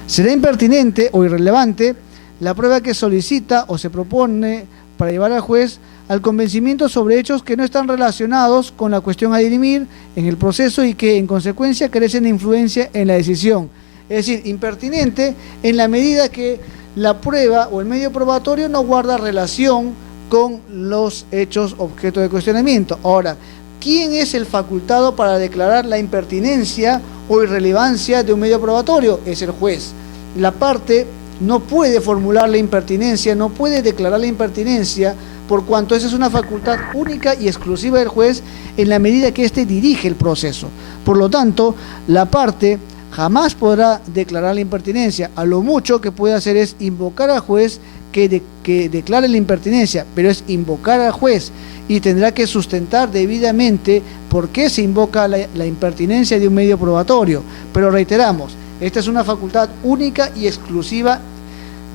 Será impertinente o irrelevante la prueba que solicita o se propone para llevar al juez al convencimiento sobre hechos que no están relacionados con la cuestión a dirimir en el proceso y que en consecuencia carecen de influencia en la decisión. Es decir, impertinente en la medida que la prueba o el medio probatorio no guarda relación con los hechos objeto de cuestionamiento. Ahora, ¿quién es el facultado para declarar la impertinencia o irrelevancia de un medio probatorio? Es el juez. La parte no puede formular la impertinencia, no puede declarar la impertinencia, por cuanto esa es una facultad única y exclusiva del juez en la medida que éste dirige el proceso. Por lo tanto, la parte jamás podrá declarar la impertinencia. A lo mucho que puede hacer es invocar al juez que declare la impertinencia, pero es invocar al juez y tendrá que sustentar debidamente por qué se invoca la impertinencia de un medio probatorio. Pero reiteramos, esta es una facultad única y exclusiva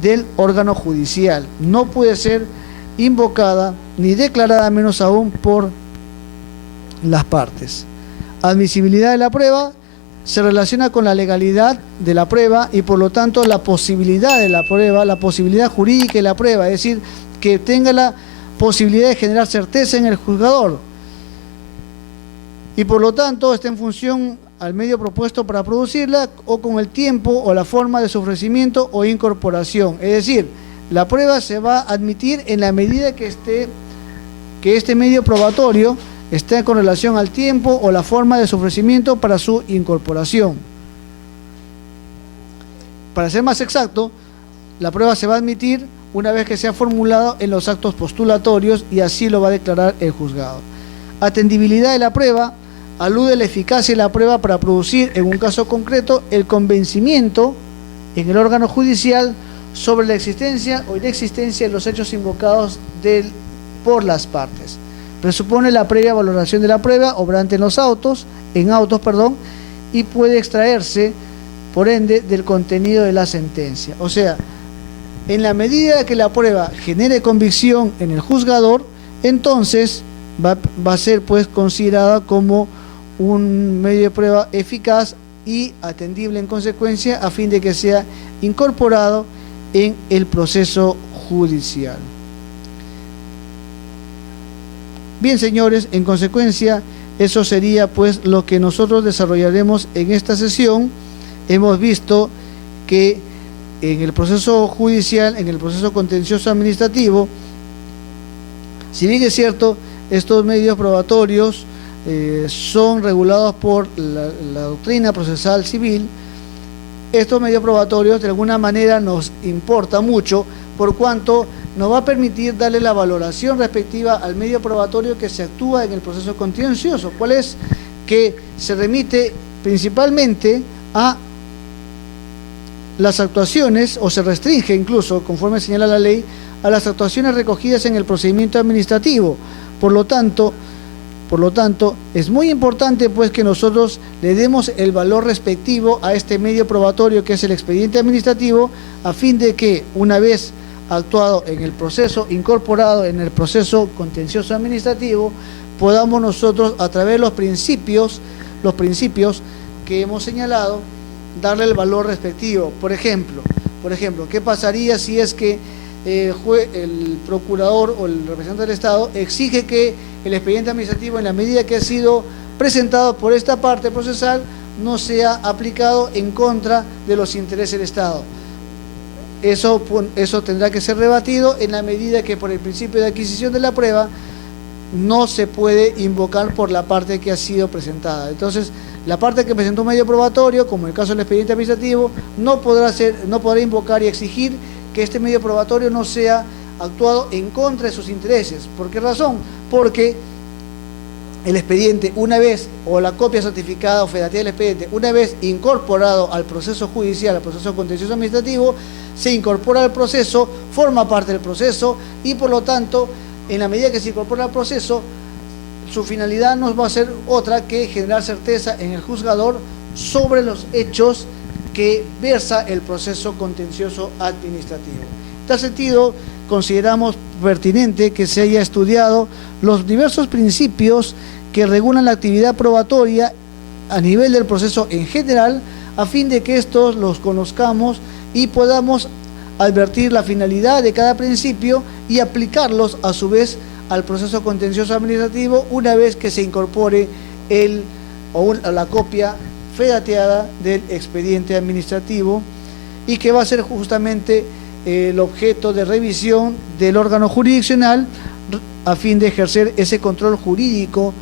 del órgano judicial. No puede ser invocada ni declarada, menos aún por las partes. Admisibilidad de la prueba se relaciona con la legalidad de la prueba y por lo tanto la posibilidad de la prueba, la posibilidad jurídica de la prueba, es decir, que tenga la posibilidad de generar certeza en el juzgador y por lo tanto está en función al medio propuesto para producirla o con el tiempo o la forma de su ofrecimiento o incorporación. Es decir, la prueba se va a admitir en la medida que este medio probatorio esté con relación al tiempo o la forma de su ofrecimiento para su incorporación. Para ser más exacto, la prueba se va a admitir una vez que sea formulado en los actos postulatorios y así lo va a declarar el juzgado. Atendibilidad de la prueba alude a la eficacia de la prueba para producir, en un caso concreto, el convencimiento en el órgano judicial sobre la existencia o inexistencia de los hechos invocados por las partes. Presupone la previa valoración de la prueba obrante en autos, y puede extraerse, por ende, del contenido de la sentencia. O sea, en la medida que la prueba genere convicción en el juzgador, entonces va a ser pues considerada como un medio de prueba eficaz y atendible en consecuencia a fin de que sea incorporado en el proceso judicial. Bien, señores, en consecuencia, eso sería pues lo que nosotros desarrollaremos en esta sesión. Hemos visto que en el proceso judicial, en el proceso contencioso administrativo, si bien es cierto, estos medios probatorios son regulados por la doctrina procesal civil, estos medios probatorios de alguna manera nos importa mucho, por cuanto nos va a permitir darle la valoración respectiva al medio probatorio que se actúa en el proceso contencioso. ¿Cuál es? Que se remite principalmente a las actuaciones, o se restringe incluso, conforme señala la ley, a las actuaciones recogidas en el procedimiento administrativo. Por lo tanto, es muy importante pues que nosotros le demos el valor respectivo a este medio probatorio que es el expediente administrativo, a fin de que una vez actuado en el proceso, incorporado en el proceso contencioso administrativo, podamos nosotros, a través de los principios que hemos señalado, darle el valor respectivo. Por ejemplo, ¿qué pasaría si es que el procurador o el representante del Estado exige que el expediente administrativo, en la medida que ha sido presentado por esta parte procesal, no sea aplicado en contra de los intereses del Estado? Eso tendrá que ser rebatido en la medida que, por el principio de adquisición de la prueba, no se puede invocar por la parte que ha sido presentada. Entonces, la parte que presentó un medio probatorio, como en el caso del expediente administrativo, no podrá invocar y exigir que este medio probatorio no sea actuado en contra de sus intereses. ¿Por qué razón? Porque el expediente, una vez, o la copia certificada o fedativa del expediente, una vez incorporado al proceso judicial, al proceso contencioso administrativo, se incorpora al proceso, forma parte del proceso, y por lo tanto, en la medida que se incorpora al proceso, su finalidad no va a ser otra que generar certeza en el juzgador sobre los hechos que versa el proceso contencioso administrativo. En tal sentido, consideramos pertinente que se haya estudiado los diversos principios que regulan la actividad probatoria a nivel del proceso en general, a fin de que estos los conozcamos y podamos advertir la finalidad de cada principio y aplicarlos a su vez al proceso contencioso administrativo, una vez que se incorpore la copia fedateada del expediente administrativo, y que va a ser justamente el objeto de revisión del órgano jurisdiccional a fin de ejercer ese control jurídico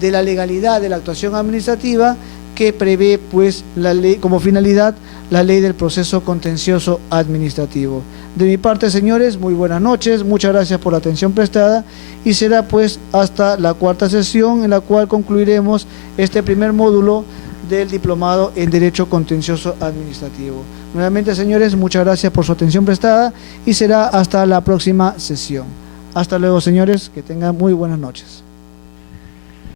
de la legalidad de la actuación administrativa que prevé pues la ley, como finalidad, la ley del proceso contencioso administrativo. De mi parte, señores, muy buenas noches, muchas gracias por la atención prestada, y será pues hasta la cuarta sesión, en la cual concluiremos este primer módulo del diplomado en Derecho Contencioso Administrativo. Nuevamente, señores, muchas gracias por su atención prestada, y será hasta la próxima sesión. Hasta luego, señores, que tengan muy buenas noches.